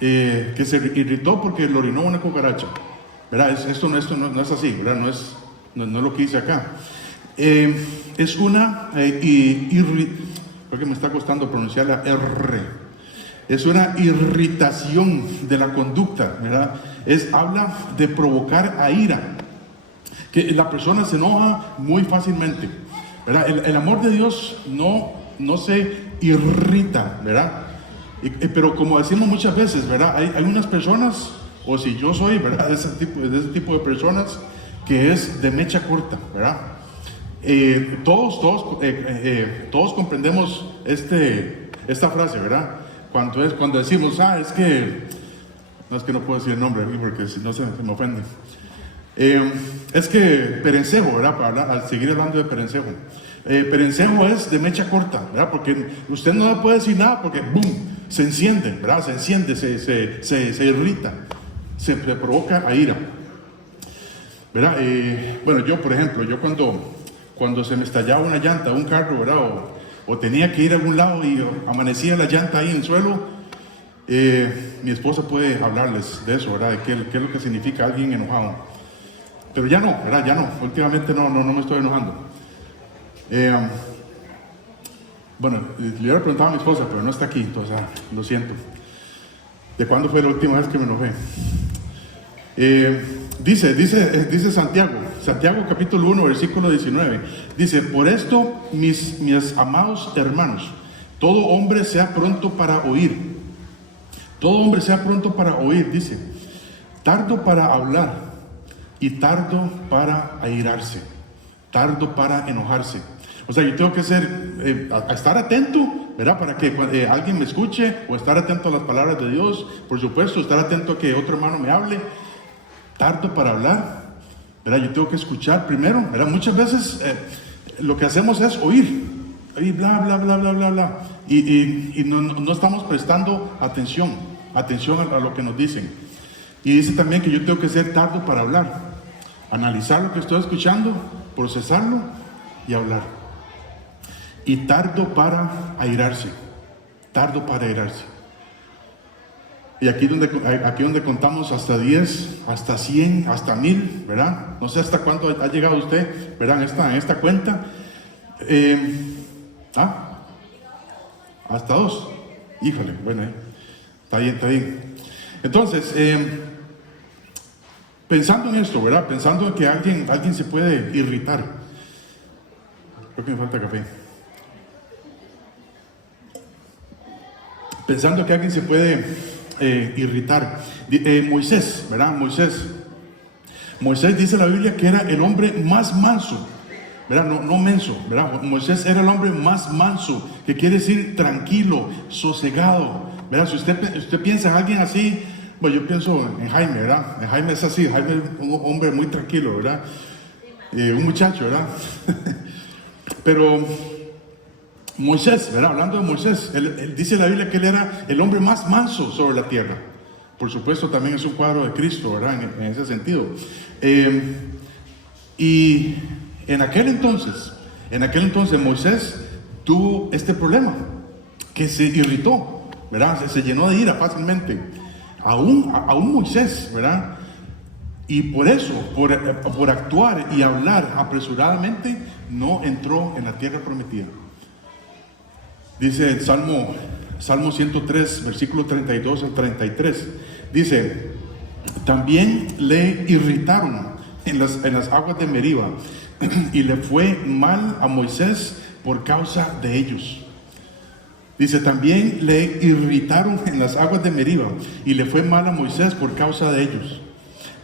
Que se irritó porque lo orinó una cucaracha, ¿verdad? Esto no es así, ¿verdad? No es lo que dice acá. Es una creo que me está costando pronunciar la R. Es una irritación de la conducta, ¿verdad? Habla de provocar a ira, que la persona se enoja muy fácilmente, ¿verdad? El amor de Dios no se irrita, ¿verdad? Pero como decimos muchas veces, ¿verdad? Hay unas personas, o si yo soy, ¿verdad? De ese tipo de personas, que es de mecha corta, ¿verdad? Todos comprendemos esta frase, ¿verdad? Cuando decimos, es que no puedo decir el nombre aquí porque si no se me ofende. Es que perencejo, ¿verdad? Al seguir hablando de perencejo. Perencejo es de mecha corta, ¿verdad? Porque usted no le puede decir nada porque ¡boom! Se enciende, ¿verdad? Se enciende, se irrita, se provoca a ira, ¿verdad? Bueno, yo, por ejemplo, cuando se me estallaba una llanta, un carro, ¿verdad? O tenía que ir a algún lado y amanecía la llanta ahí en el suelo, mi esposa puede hablarles de eso, ¿verdad? De qué es lo que significa alguien enojado. Pero ya no, ¿verdad? Ya no. Últimamente no me estoy enojando. Bueno, le hubiera preguntado a mi esposa, pero no está aquí, entonces lo siento. ¿De cuándo fue la última vez que me enojé? Dice Santiago capítulo 1, versículo 19. Dice: por esto, mis amados hermanos, todo hombre sea pronto para oír. Todo hombre sea pronto para oír, dice. Tardo para hablar y tardo para airarse. Tardo para enojarse. O sea, yo tengo que estar atento, ¿verdad? Para que alguien me escuche, o estar atento a las palabras de Dios. Por supuesto, estar atento a que otro hermano me hable. Tardo para hablar, ¿verdad? Yo tengo que escuchar primero, ¿verdad? Muchas veces lo que hacemos es oír, bla, bla, bla, bla, bla, bla. Y no estamos prestando atención a lo que nos dicen. Y dice también que yo tengo que ser tardo para hablar, analizar lo que estoy escuchando, procesarlo y hablar. Y tardo para airarse. Y aquí donde contamos hasta 10, hasta 100, hasta 1000, ¿verdad? No sé hasta cuánto ha llegado usted, ¿verdad? En esta cuenta. Hasta 2. Híjole, bueno, está bien. Entonces, pensando en esto, ¿verdad? Pensando en que alguien se puede irritar. Creo que me falta café. Pensando que alguien se puede irritar. Moisés, ¿verdad? Moisés dice la Biblia que era el hombre más manso, ¿verdad? No menso, ¿verdad? Moisés era el hombre más manso, que quiere decir tranquilo, sosegado, ¿verdad? Si usted piensa en alguien así, bueno, yo pienso en Jaime, ¿verdad? Jaime es así, Jaime es un hombre muy tranquilo, ¿verdad? Un muchacho, ¿verdad? Pero Moisés, ¿verdad? Hablando de Moisés, él dice la Biblia que él era el hombre más manso sobre la tierra. Por supuesto, también es un cuadro de Cristo, ¿verdad? En ese sentido. Y en aquel entonces Moisés tuvo este problema, que se irritó, ¿verdad? Se llenó de ira fácilmente. Aún Moisés, ¿verdad? Y por eso, por actuar y hablar apresuradamente, no entró en la tierra prometida. Dice el Salmo 103, versículo 32 al 33. Dice, también le irritaron en las aguas de Meriba, y le fue mal a Moisés por causa de ellos. Dice, también le irritaron en las aguas de Meriba, y le fue mal a Moisés por causa de ellos,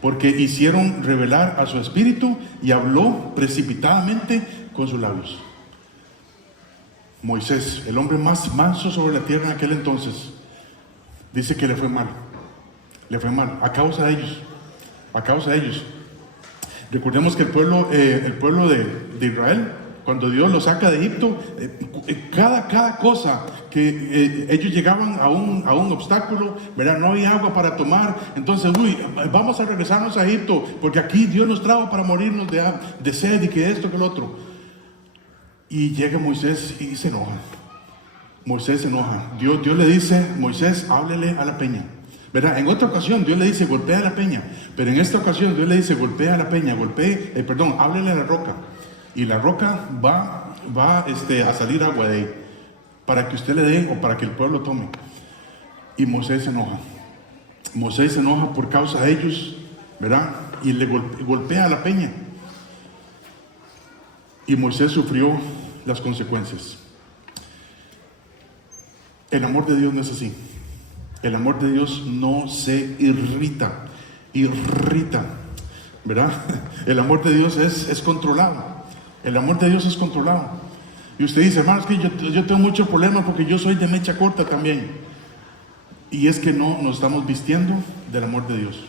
porque hicieron revelar a su espíritu y habló precipitadamente con sus labios. Moisés, el hombre más manso sobre la tierra en aquel entonces, dice que le fue mal a causa de ellos. Recordemos que el pueblo de Israel, cuando Dios los saca de Egipto, cada cosa que ellos llegaban a un obstáculo, ¿verdad? No había agua para tomar, entonces, vamos a regresarnos a Egipto, porque aquí Dios nos trajo para morirnos de sed y que esto, que lo otro. Y llega Moisés y se enoja. Moisés se enoja. Dios le dice, Moisés, háblele a la peña. ¿Verdad? En otra ocasión Dios le dice, golpea a la peña. Pero en esta ocasión Dios le dice, golpea a la peña, háblele a la roca. Y la roca va a salir agua de ahí, para que usted le dé o para que el pueblo tome. Y Moisés se enoja. Moisés se enoja por causa de ellos, ¿verdad? Y le golpea a la peña. Y Moisés sufrió las consecuencias. El amor de Dios no es así. El amor de Dios no se irrita, ¿verdad? El amor de Dios es controlado. El amor de Dios es controlado. Y usted dice, hermano, es que yo tengo mucho problema porque yo soy de mecha corta también. Y es que no nos estamos vistiendo del amor de Dios.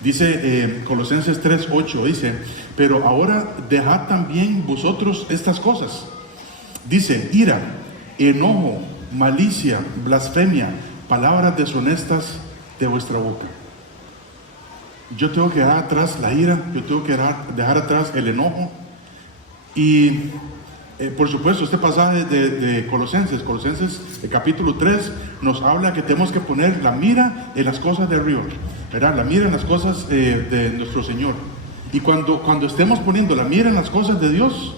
Dice Colosenses 3:8, dice, pero ahora dejad también vosotros estas cosas. Dice, ira, enojo, malicia, blasfemia, palabras deshonestas de vuestra boca. Yo tengo que dejar atrás la ira, yo tengo que dejar atrás el enojo. Y por supuesto, este pasaje de Colosenses capítulo 3, nos habla que tenemos que poner la mira en las cosas de arriba, ¿verdad? La mira en las cosas de nuestro Señor. Y cuando estemos poniendo la mira en las cosas de Dios,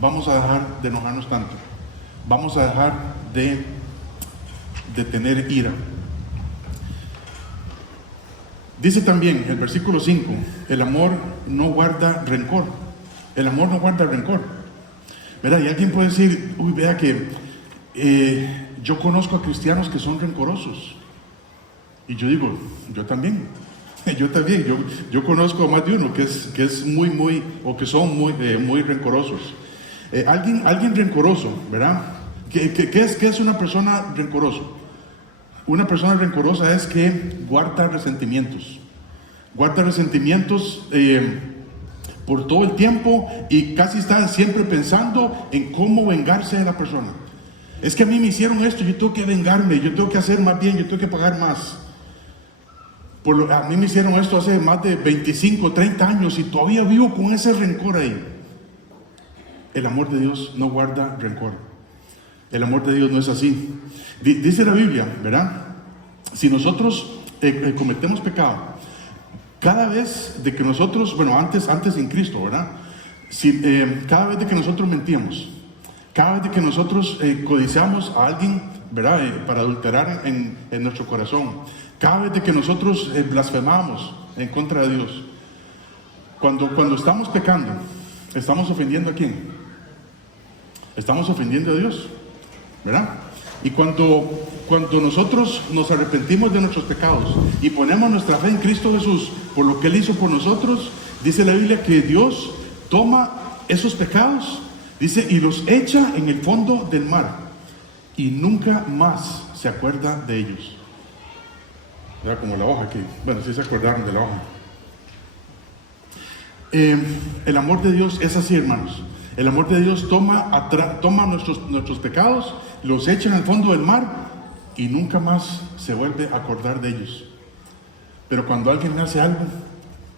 vamos a dejar de enojarnos tanto. Vamos a dejar de tener ira. Dice también el versículo 5, el amor no guarda rencor. El amor no guarda rencor. ¿Verdad? Y alguien puede decir, vea que yo conozco a cristianos que son rencorosos. Y yo digo, yo también. Yo conozco a más de uno que es muy, o que son muy rencorosos. Alguien rencoroso, ¿verdad? ¿Qué es una persona rencorosa? Una persona rencorosa es que guarda resentimientos. Guarda resentimientos por todo el tiempo y casi está siempre pensando en cómo vengarse de la persona. Es que a mí me hicieron esto, yo tengo que vengarme, yo tengo que hacer más bien, yo tengo que pagar más. A mí me hicieron esto hace más de 25, 30 años y todavía vivo con ese rencor ahí. El amor de Dios no guarda rencor. El amor de Dios no es así. Dice la Biblia, ¿verdad? Si nosotros cometemos pecado, cada vez de que nosotros, antes en Cristo, ¿verdad? Cada vez de que nosotros mentíamos, cada vez de que nosotros codiciamos a alguien, ¿verdad? Para adulterar en nuestro corazón, cada vez de que nosotros blasfemamos en contra de Dios, cuando estamos pecando, ¿estamos ofendiendo a quién? Estamos ofendiendo a Dios, ¿verdad? Y cuando nosotros nos arrepentimos de nuestros pecados y ponemos nuestra fe en Cristo Jesús por lo que Él hizo por nosotros, dice la Biblia que Dios toma esos pecados, dice, y los echa en el fondo del mar y nunca más se acuerda de ellos. Era como la hoja que, sí se acordaron de la hoja. El amor de Dios es así, hermanos. El amor de Dios toma nuestros pecados, los echa en el fondo del mar y nunca más se vuelve a acordar de ellos. Pero cuando alguien hace algo,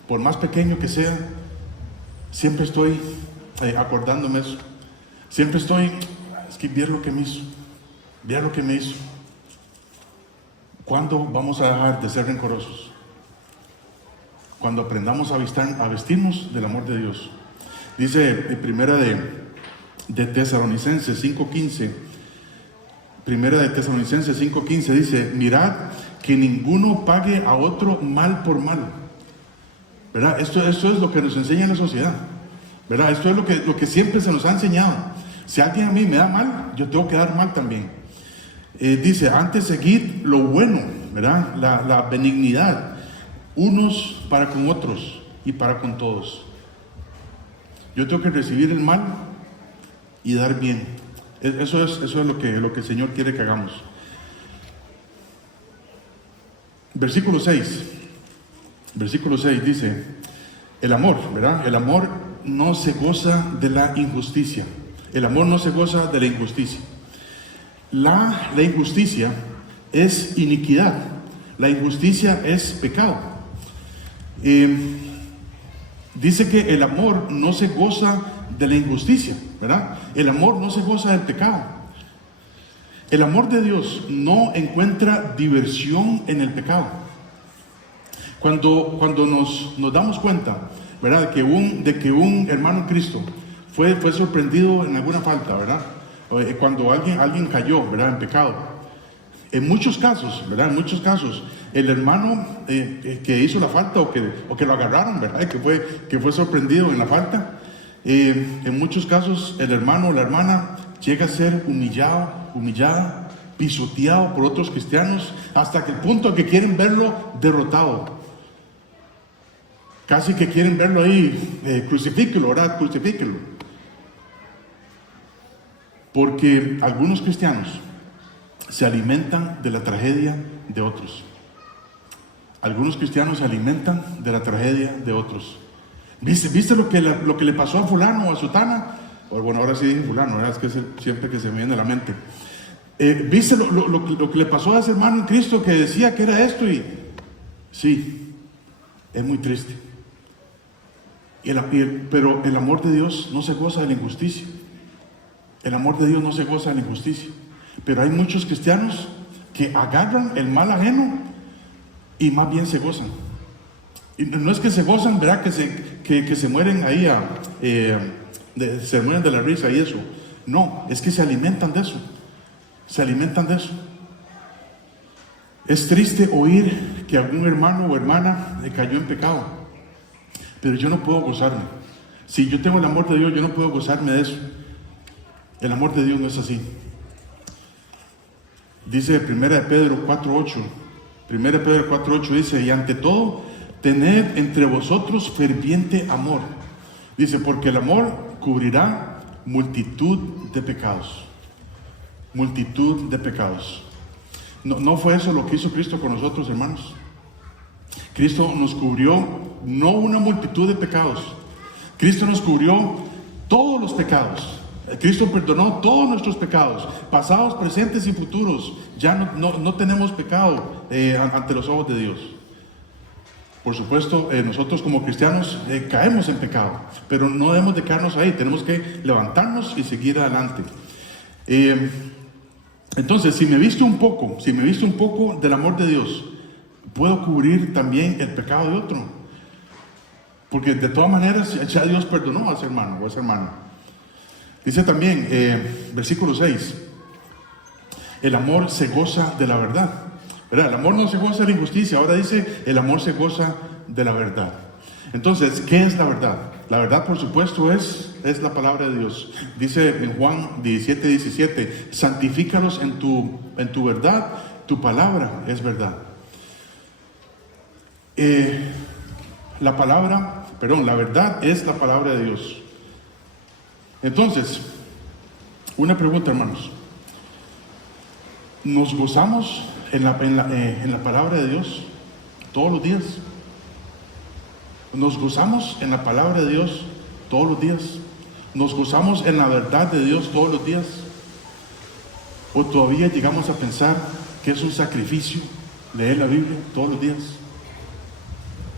por más pequeño que sea, siempre estoy acordándome eso. Siempre estoy, es que vea lo que me hizo. ¿Cuándo vamos a dejar de ser rencorosos? cuando aprendamos a vestirnos del amor de Dios. Dice en primera de Tesalonicenses 5:15, primera de Tesalonicenses 5:15 dice: mirad que ninguno pague a otro mal por mal. ¿Verdad? Esto es lo que nos enseña la sociedad, ¿verdad? Esto es lo que siempre se nos ha enseñado. Si alguien a mí me da mal, yo tengo que dar mal también. Dice: antes seguid lo bueno, ¿verdad? La benignidad, unos para con otros y para con todos. Yo tengo que recibir el mal y dar bien. Eso es lo que el Señor quiere que hagamos. Versículo 6 dice: el amor, ¿verdad? El amor no se goza de la injusticia. El amor no se goza de la injusticia. La injusticia es iniquidad. La injusticia es pecado. Dice que el amor no se goza de la injusticia, ¿verdad? El amor no se goza del pecado. El amor de Dios no encuentra diversión en el pecado. Cuando nos damos cuenta, ¿verdad?, de que un hermano en Cristo fue sorprendido en alguna falta, ¿verdad? Cuando alguien cayó, ¿verdad?, en pecado. En muchos casos, ¿verdad? En muchos casos, el hermano que hizo la falta o que lo agarraron, ¿verdad?, que fue sorprendido en la falta, en muchos casos el hermano o la hermana llega a ser humillada, pisoteado por otros cristianos, hasta que el punto que quieren verlo derrotado. Casi que quieren verlo ahí, crucifíquelo, ¿verdad? Crucifíquelo. Porque algunos cristianos se alimentan de la tragedia de otros. Algunos cristianos se alimentan de la tragedia de otros. ¿Viste lo que le pasó a fulano o a sutana? Bueno, ahora sí dije fulano, ¿verdad? Es que es siempre que se me viene a la mente. ¿Viste lo que le pasó a ese hermano en Cristo que decía que era esto? Y sí, es muy triste. Pero el amor de Dios no se goza de la injusticia. El amor de Dios no se goza de la injusticia. Pero hay muchos cristianos que agarran el mal ajeno y más bien se gozan. Y no es que se gozan, ¿verdad?, que se mueren ahí, se mueren de la risa y eso. No, es que se alimentan de eso. Se alimentan de eso. Es triste oír que algún hermano o hermana cayó en pecado. Pero yo no puedo gozarme. Si yo tengo el amor de Dios, yo no puedo gozarme de eso. El amor de Dios no es así. Dice 1 Pedro 4:8. 1 Pedro 4:8 dice: y ante todo, tened entre vosotros ferviente amor. Dice: porque el amor cubrirá multitud de pecados. Multitud de pecados. No fue eso lo que hizo Cristo con nosotros, hermanos. Cristo nos cubrió no una multitud de pecados. Cristo nos cubrió todos los pecados. Cristo perdonó todos nuestros pecados, pasados, presentes y futuros. Ya no tenemos pecado ante los ojos de Dios. Por supuesto, nosotros como cristianos caemos en pecado, pero no debemos de quedarnos ahí. Tenemos que levantarnos y seguir adelante. Entonces, si me visto un poco del amor de Dios, puedo cubrir también el pecado de otro. Porque de todas maneras ya Dios perdonó a ese hermano o a esa hermana. Dice también, versículo 6, el amor se goza de la verdad, ¿verdad? El amor no se goza de la injusticia. Ahora dice, el amor se goza de la verdad. Entonces, ¿qué es la verdad? La verdad, por supuesto, es la palabra de Dios. Dice en Juan 17:17, santifícalos en tu verdad, tu palabra es verdad. La verdad es la palabra de Dios. Entonces, una pregunta, hermanos. ¿Nos gozamos en la palabra de Dios todos los días? ¿Nos gozamos en la palabra de Dios todos los días? ¿Nos gozamos en la verdad de Dios todos los días? ¿O todavía llegamos a pensar que es un sacrificio leer la Biblia todos los días?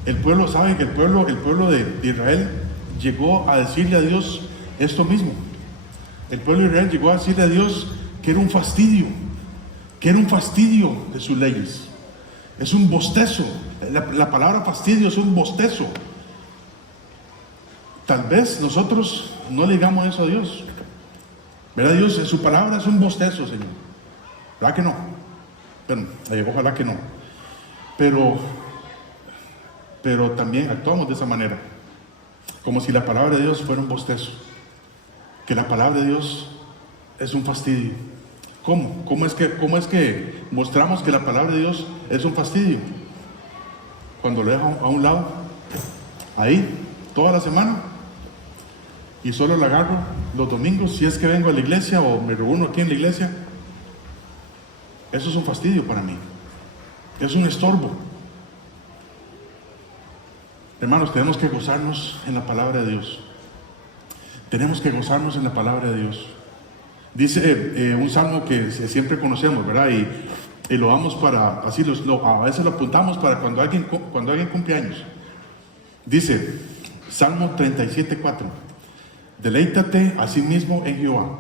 El pueblo, ¿saben? El pueblo de Israel llegó a decirle a Dios esto mismo. El pueblo de Israel llegó a decirle a Dios que era un fastidio de sus leyes. Es un bostezo. La palabra fastidio es un bostezo. Tal vez nosotros no le digamos eso a Dios. ¿Verdad? Dios, en su palabra es un bostezo, Señor. ¿Verdad que no? Bueno, ojalá que no. Pero también actuamos de esa manera. Como si la palabra de Dios fuera un bostezo. Que la palabra de Dios es un fastidio. ¿Cómo? ¿Cómo es que mostramos que la palabra de Dios es un fastidio? Cuando lo dejo a un lado, ahí, toda la semana, y solo la agarro los domingos, si es que vengo a la iglesia o me reúno aquí en la iglesia. Eso es un fastidio para mí. Es un estorbo. Hermanos, tenemos que gozarnos en la palabra de Dios. Tenemos que gozarnos en la palabra de Dios. Dice un salmo que siempre conocemos, ¿verdad? Y lo damos para, así a veces lo apuntamos para cuando alguien cumple años. Dice, Salmo 37:4. Deleítate a sí mismo en Jehová,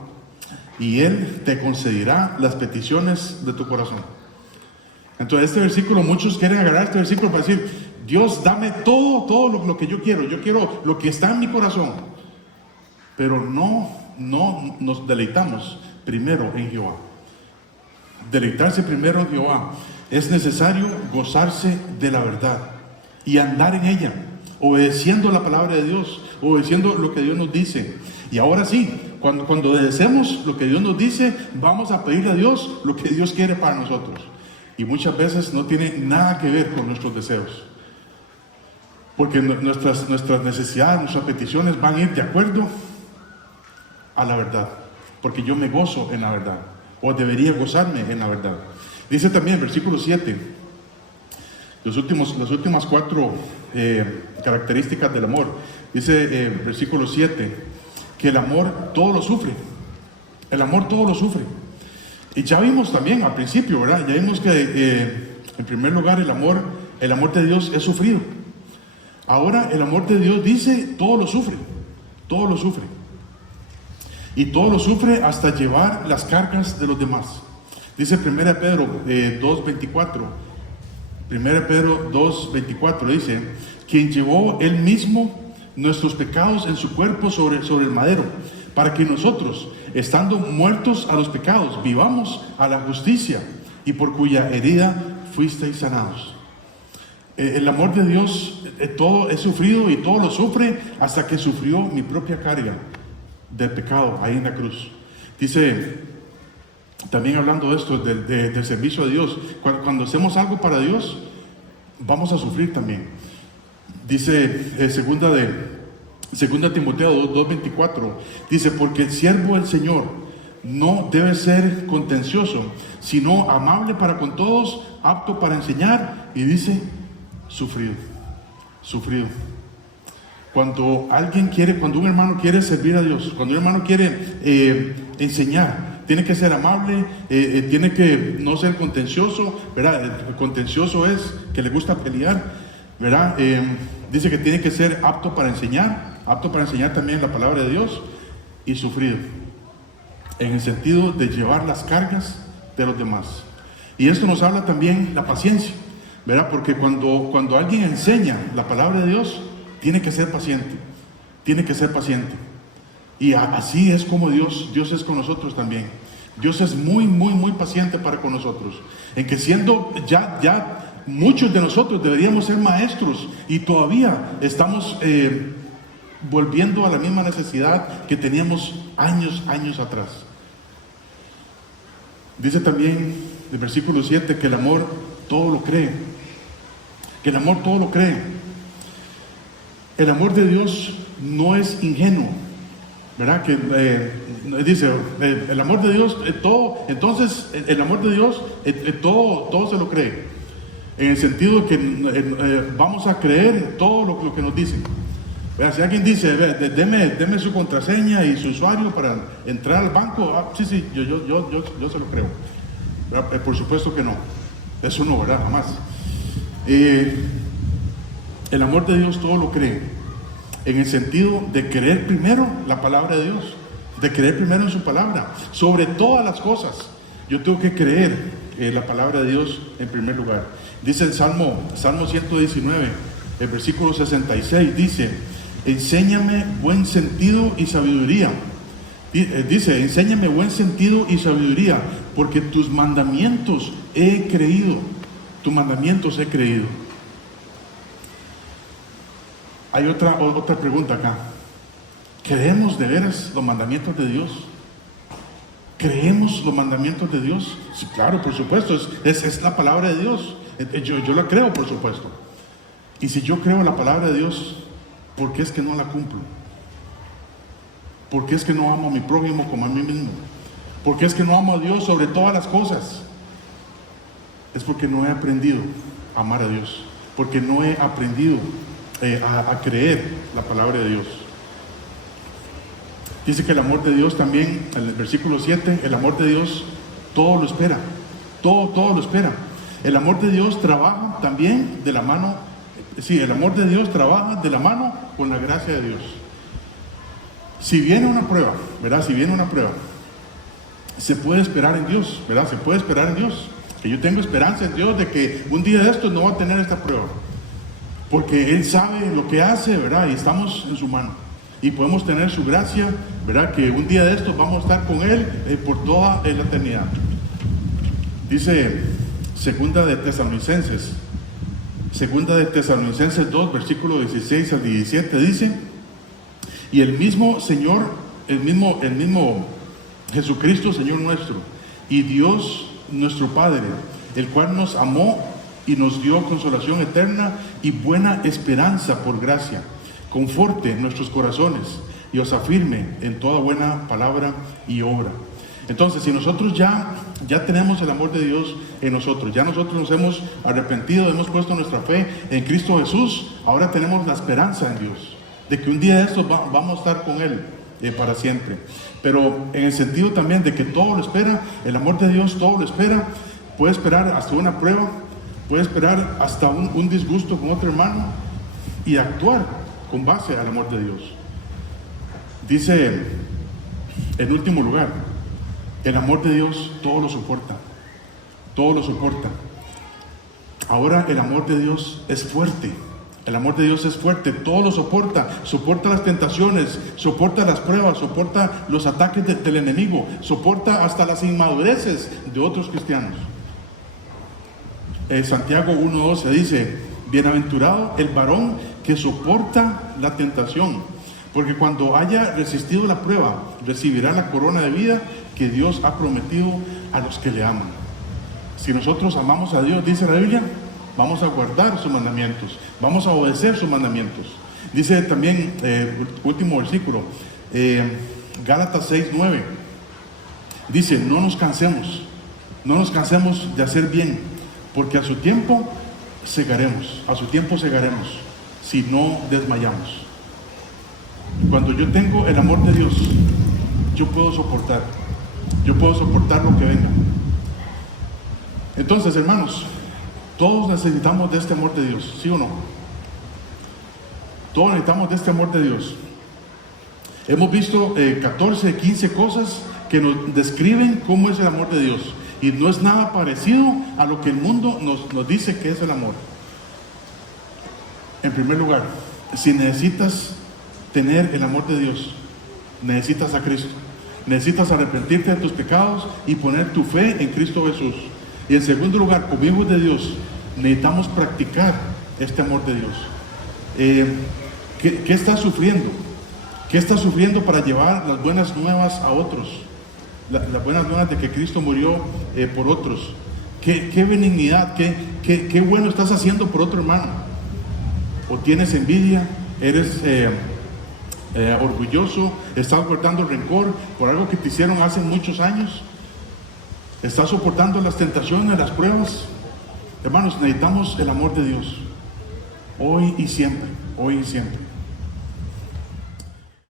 y Él te concederá las peticiones de tu corazón. Entonces este versículo, muchos quieren agarrar este versículo para decir, Dios, dame todo lo que yo quiero lo que está en mi corazón. Pero no nos deleitamos primero en Jehová. Deleitarse primero en Jehová. Es necesario gozarse de la verdad y andar en ella, obedeciendo la palabra de Dios, obedeciendo lo que Dios nos dice. Y ahora sí, cuando obedecemos lo que Dios nos dice, vamos a pedirle a Dios lo que Dios quiere para nosotros. Y muchas veces no tiene nada que ver con nuestros deseos, porque nuestras necesidades, nuestras peticiones van a ir de acuerdo a la verdad, porque yo me gozo en la verdad, o debería gozarme en la verdad. Dice también versículo 7, las últimas 4 características del amor. Dice versículo 7, que el amor todo lo sufre. El amor todo lo sufre. Y ya vimos también al principio, ¿verdad? Ya vimos que en primer lugar el amor de Dios es sufrido. Ahora el amor de Dios dice todo lo sufre. Todo lo sufre. Y todo lo sufre hasta llevar las cargas de los demás. Dice 1 Pedro 2:24. 1 Pedro 2:24 dice, quien llevó él mismo nuestros pecados en su cuerpo sobre el madero, para que nosotros, estando muertos a los pecados, vivamos a la justicia, y por cuya herida fuisteis sanados. El amor de Dios todo es sufrido y todo lo sufre hasta que sufrió mi propia carga del pecado ahí en la cruz. Dice, también hablando de esto, del servicio a Dios, cuando hacemos algo para Dios, vamos a sufrir también. Dice segunda Timoteo 2:24, dice, porque el siervo del Señor no debe ser contencioso, sino amable para con todos, apto para enseñar, y dice, sufrido. Cuando un hermano quiere servir a Dios, cuando un hermano quiere enseñar, tiene que ser amable, tiene que no ser contencioso, ¿verdad? El contencioso es que le gusta pelear, ¿verdad? Dice que tiene que ser apto para enseñar también la palabra de Dios, y sufrido, en el sentido de llevar las cargas de los demás. Y esto nos habla también la paciencia, ¿verdad? Porque cuando alguien enseña la palabra de Dios, tiene que ser paciente. Y así es como Dios es con nosotros también. Dios es muy, muy, muy paciente para con nosotros. En que siendo ya muchos de nosotros deberíamos ser maestros y todavía estamos volviendo a la misma necesidad que teníamos años atrás. Dice también el versículo 7 que el amor todo lo cree. Que el amor todo lo cree. El amor de Dios no es ingenuo, ¿verdad? Que dice, el amor de Dios, todo, entonces el amor de Dios, todo se lo cree. En el sentido de que vamos a creer todo lo que nos dicen. ¿Verdad? Si alguien dice, deme su contraseña y su usuario para entrar al banco, sí, yo se lo creo. Por supuesto que no. Eso no, ¿verdad? Jamás. El amor de Dios todo lo cree, en el sentido de creer primero la palabra de Dios, de creer primero en su palabra, sobre todas las cosas. Yo tengo que creer la palabra de Dios en primer lugar. Dice el Salmo 119, el versículo 66, dice: enséñame buen sentido y sabiduría. Dice: enséñame buen sentido y sabiduría, porque tus mandamientos he creído. Tus mandamientos he creído. Hay otra pregunta acá. ¿Creemos de veras los mandamientos de Dios? ¿Creemos los mandamientos de Dios? Sí, claro, por supuesto, es la palabra de Dios. Yo la creo, por supuesto. Y si yo creo la palabra de Dios, ¿por qué es que no la cumplo? ¿Por qué es que no amo a mi prójimo como a mí mismo? ¿Por qué es que no amo a Dios sobre todas las cosas? Es porque no he aprendido a amar a Dios, porque no he aprendido a creer la palabra de Dios. Dice que el amor de Dios también, en el versículo 7, el amor de Dios todo lo espera, todo lo espera. El amor de Dios trabaja también de la mano, el amor de Dios trabaja de la mano con la gracia de Dios. Si viene una prueba, ¿verdad? Si viene una prueba, se puede esperar en Dios, ¿verdad? Se puede esperar en Dios. Que yo tengo esperanza en Dios de que un día de estos no va a tener esta prueba, porque Él sabe lo que hace, ¿verdad? Y estamos en su mano. Y podemos tener su gracia, ¿verdad? Que un día de estos vamos a estar con Él por toda la eternidad. Dice Segunda de Tesalonicenses 2, versículo 16 al 17, dice: y el mismo Señor, el mismo Jesucristo, Señor nuestro, y Dios nuestro Padre, el cual nos amó y nos dio consolación eterna y buena esperanza por gracia, conforte nuestros corazones y os afirme en toda buena palabra y obra. Entonces, si nosotros ya tenemos el amor de Dios en nosotros, ya nosotros nos hemos arrepentido, hemos puesto nuestra fe en Cristo Jesús, ahora tenemos la esperanza en Dios, de que un día de estos vamos a estar con Él para siempre. Pero en el sentido también de que todo lo espera, el amor de Dios todo lo espera, puede esperar hasta una prueba, puede esperar hasta un disgusto con otro hermano y actuar con base al amor de Dios. Dice en último lugar, el amor de Dios todo lo soporta, todo lo soporta. Ahora el amor de Dios es fuerte. El amor de Dios es fuerte, todo lo soporta, soporta las tentaciones, soporta las pruebas, soporta los ataques del enemigo, soporta hasta las inmadureces de otros cristianos. Santiago 1:12 dice: bienaventurado el varón que soporta la tentación, porque cuando haya resistido la prueba, recibirá la corona de vida que Dios ha prometido a los que le aman. Si nosotros amamos a Dios, dice la Biblia, vamos a guardar sus mandamientos, vamos a obedecer sus mandamientos. Dice también, último versículo, Gálatas 6:9, dice: no nos cansemos de hacer bien, porque a su tiempo segaremos, si no desmayamos. Cuando yo tengo el amor de Dios, yo puedo soportar lo que venga. Entonces, hermanos, todos necesitamos de este amor de Dios, ¿sí o no? Todos necesitamos de este amor de Dios. Hemos visto 14, 15 cosas que nos describen cómo es el amor de Dios. Y no es nada parecido a lo que el mundo nos dice que es el amor. En primer lugar, si necesitas tener el amor de Dios, necesitas a Cristo. Necesitas arrepentirte de tus pecados y poner tu fe en Cristo Jesús. Y en segundo lugar, como hijos de Dios, necesitamos practicar este amor de Dios. ¿Qué estás sufriendo? ¿Qué estás sufriendo para llevar las buenas nuevas a otros? Las buenas nuevas de que Cristo murió por otros. ¿Qué benignidad, qué bueno estás haciendo por otro hermano? ¿O tienes envidia? ¿Eres orgulloso? ¿Estás guardando rencor por algo que te hicieron hace muchos años? ¿Estás soportando las tentaciones, las pruebas? Hermanos, necesitamos el amor de Dios hoy y siempre, hoy y siempre.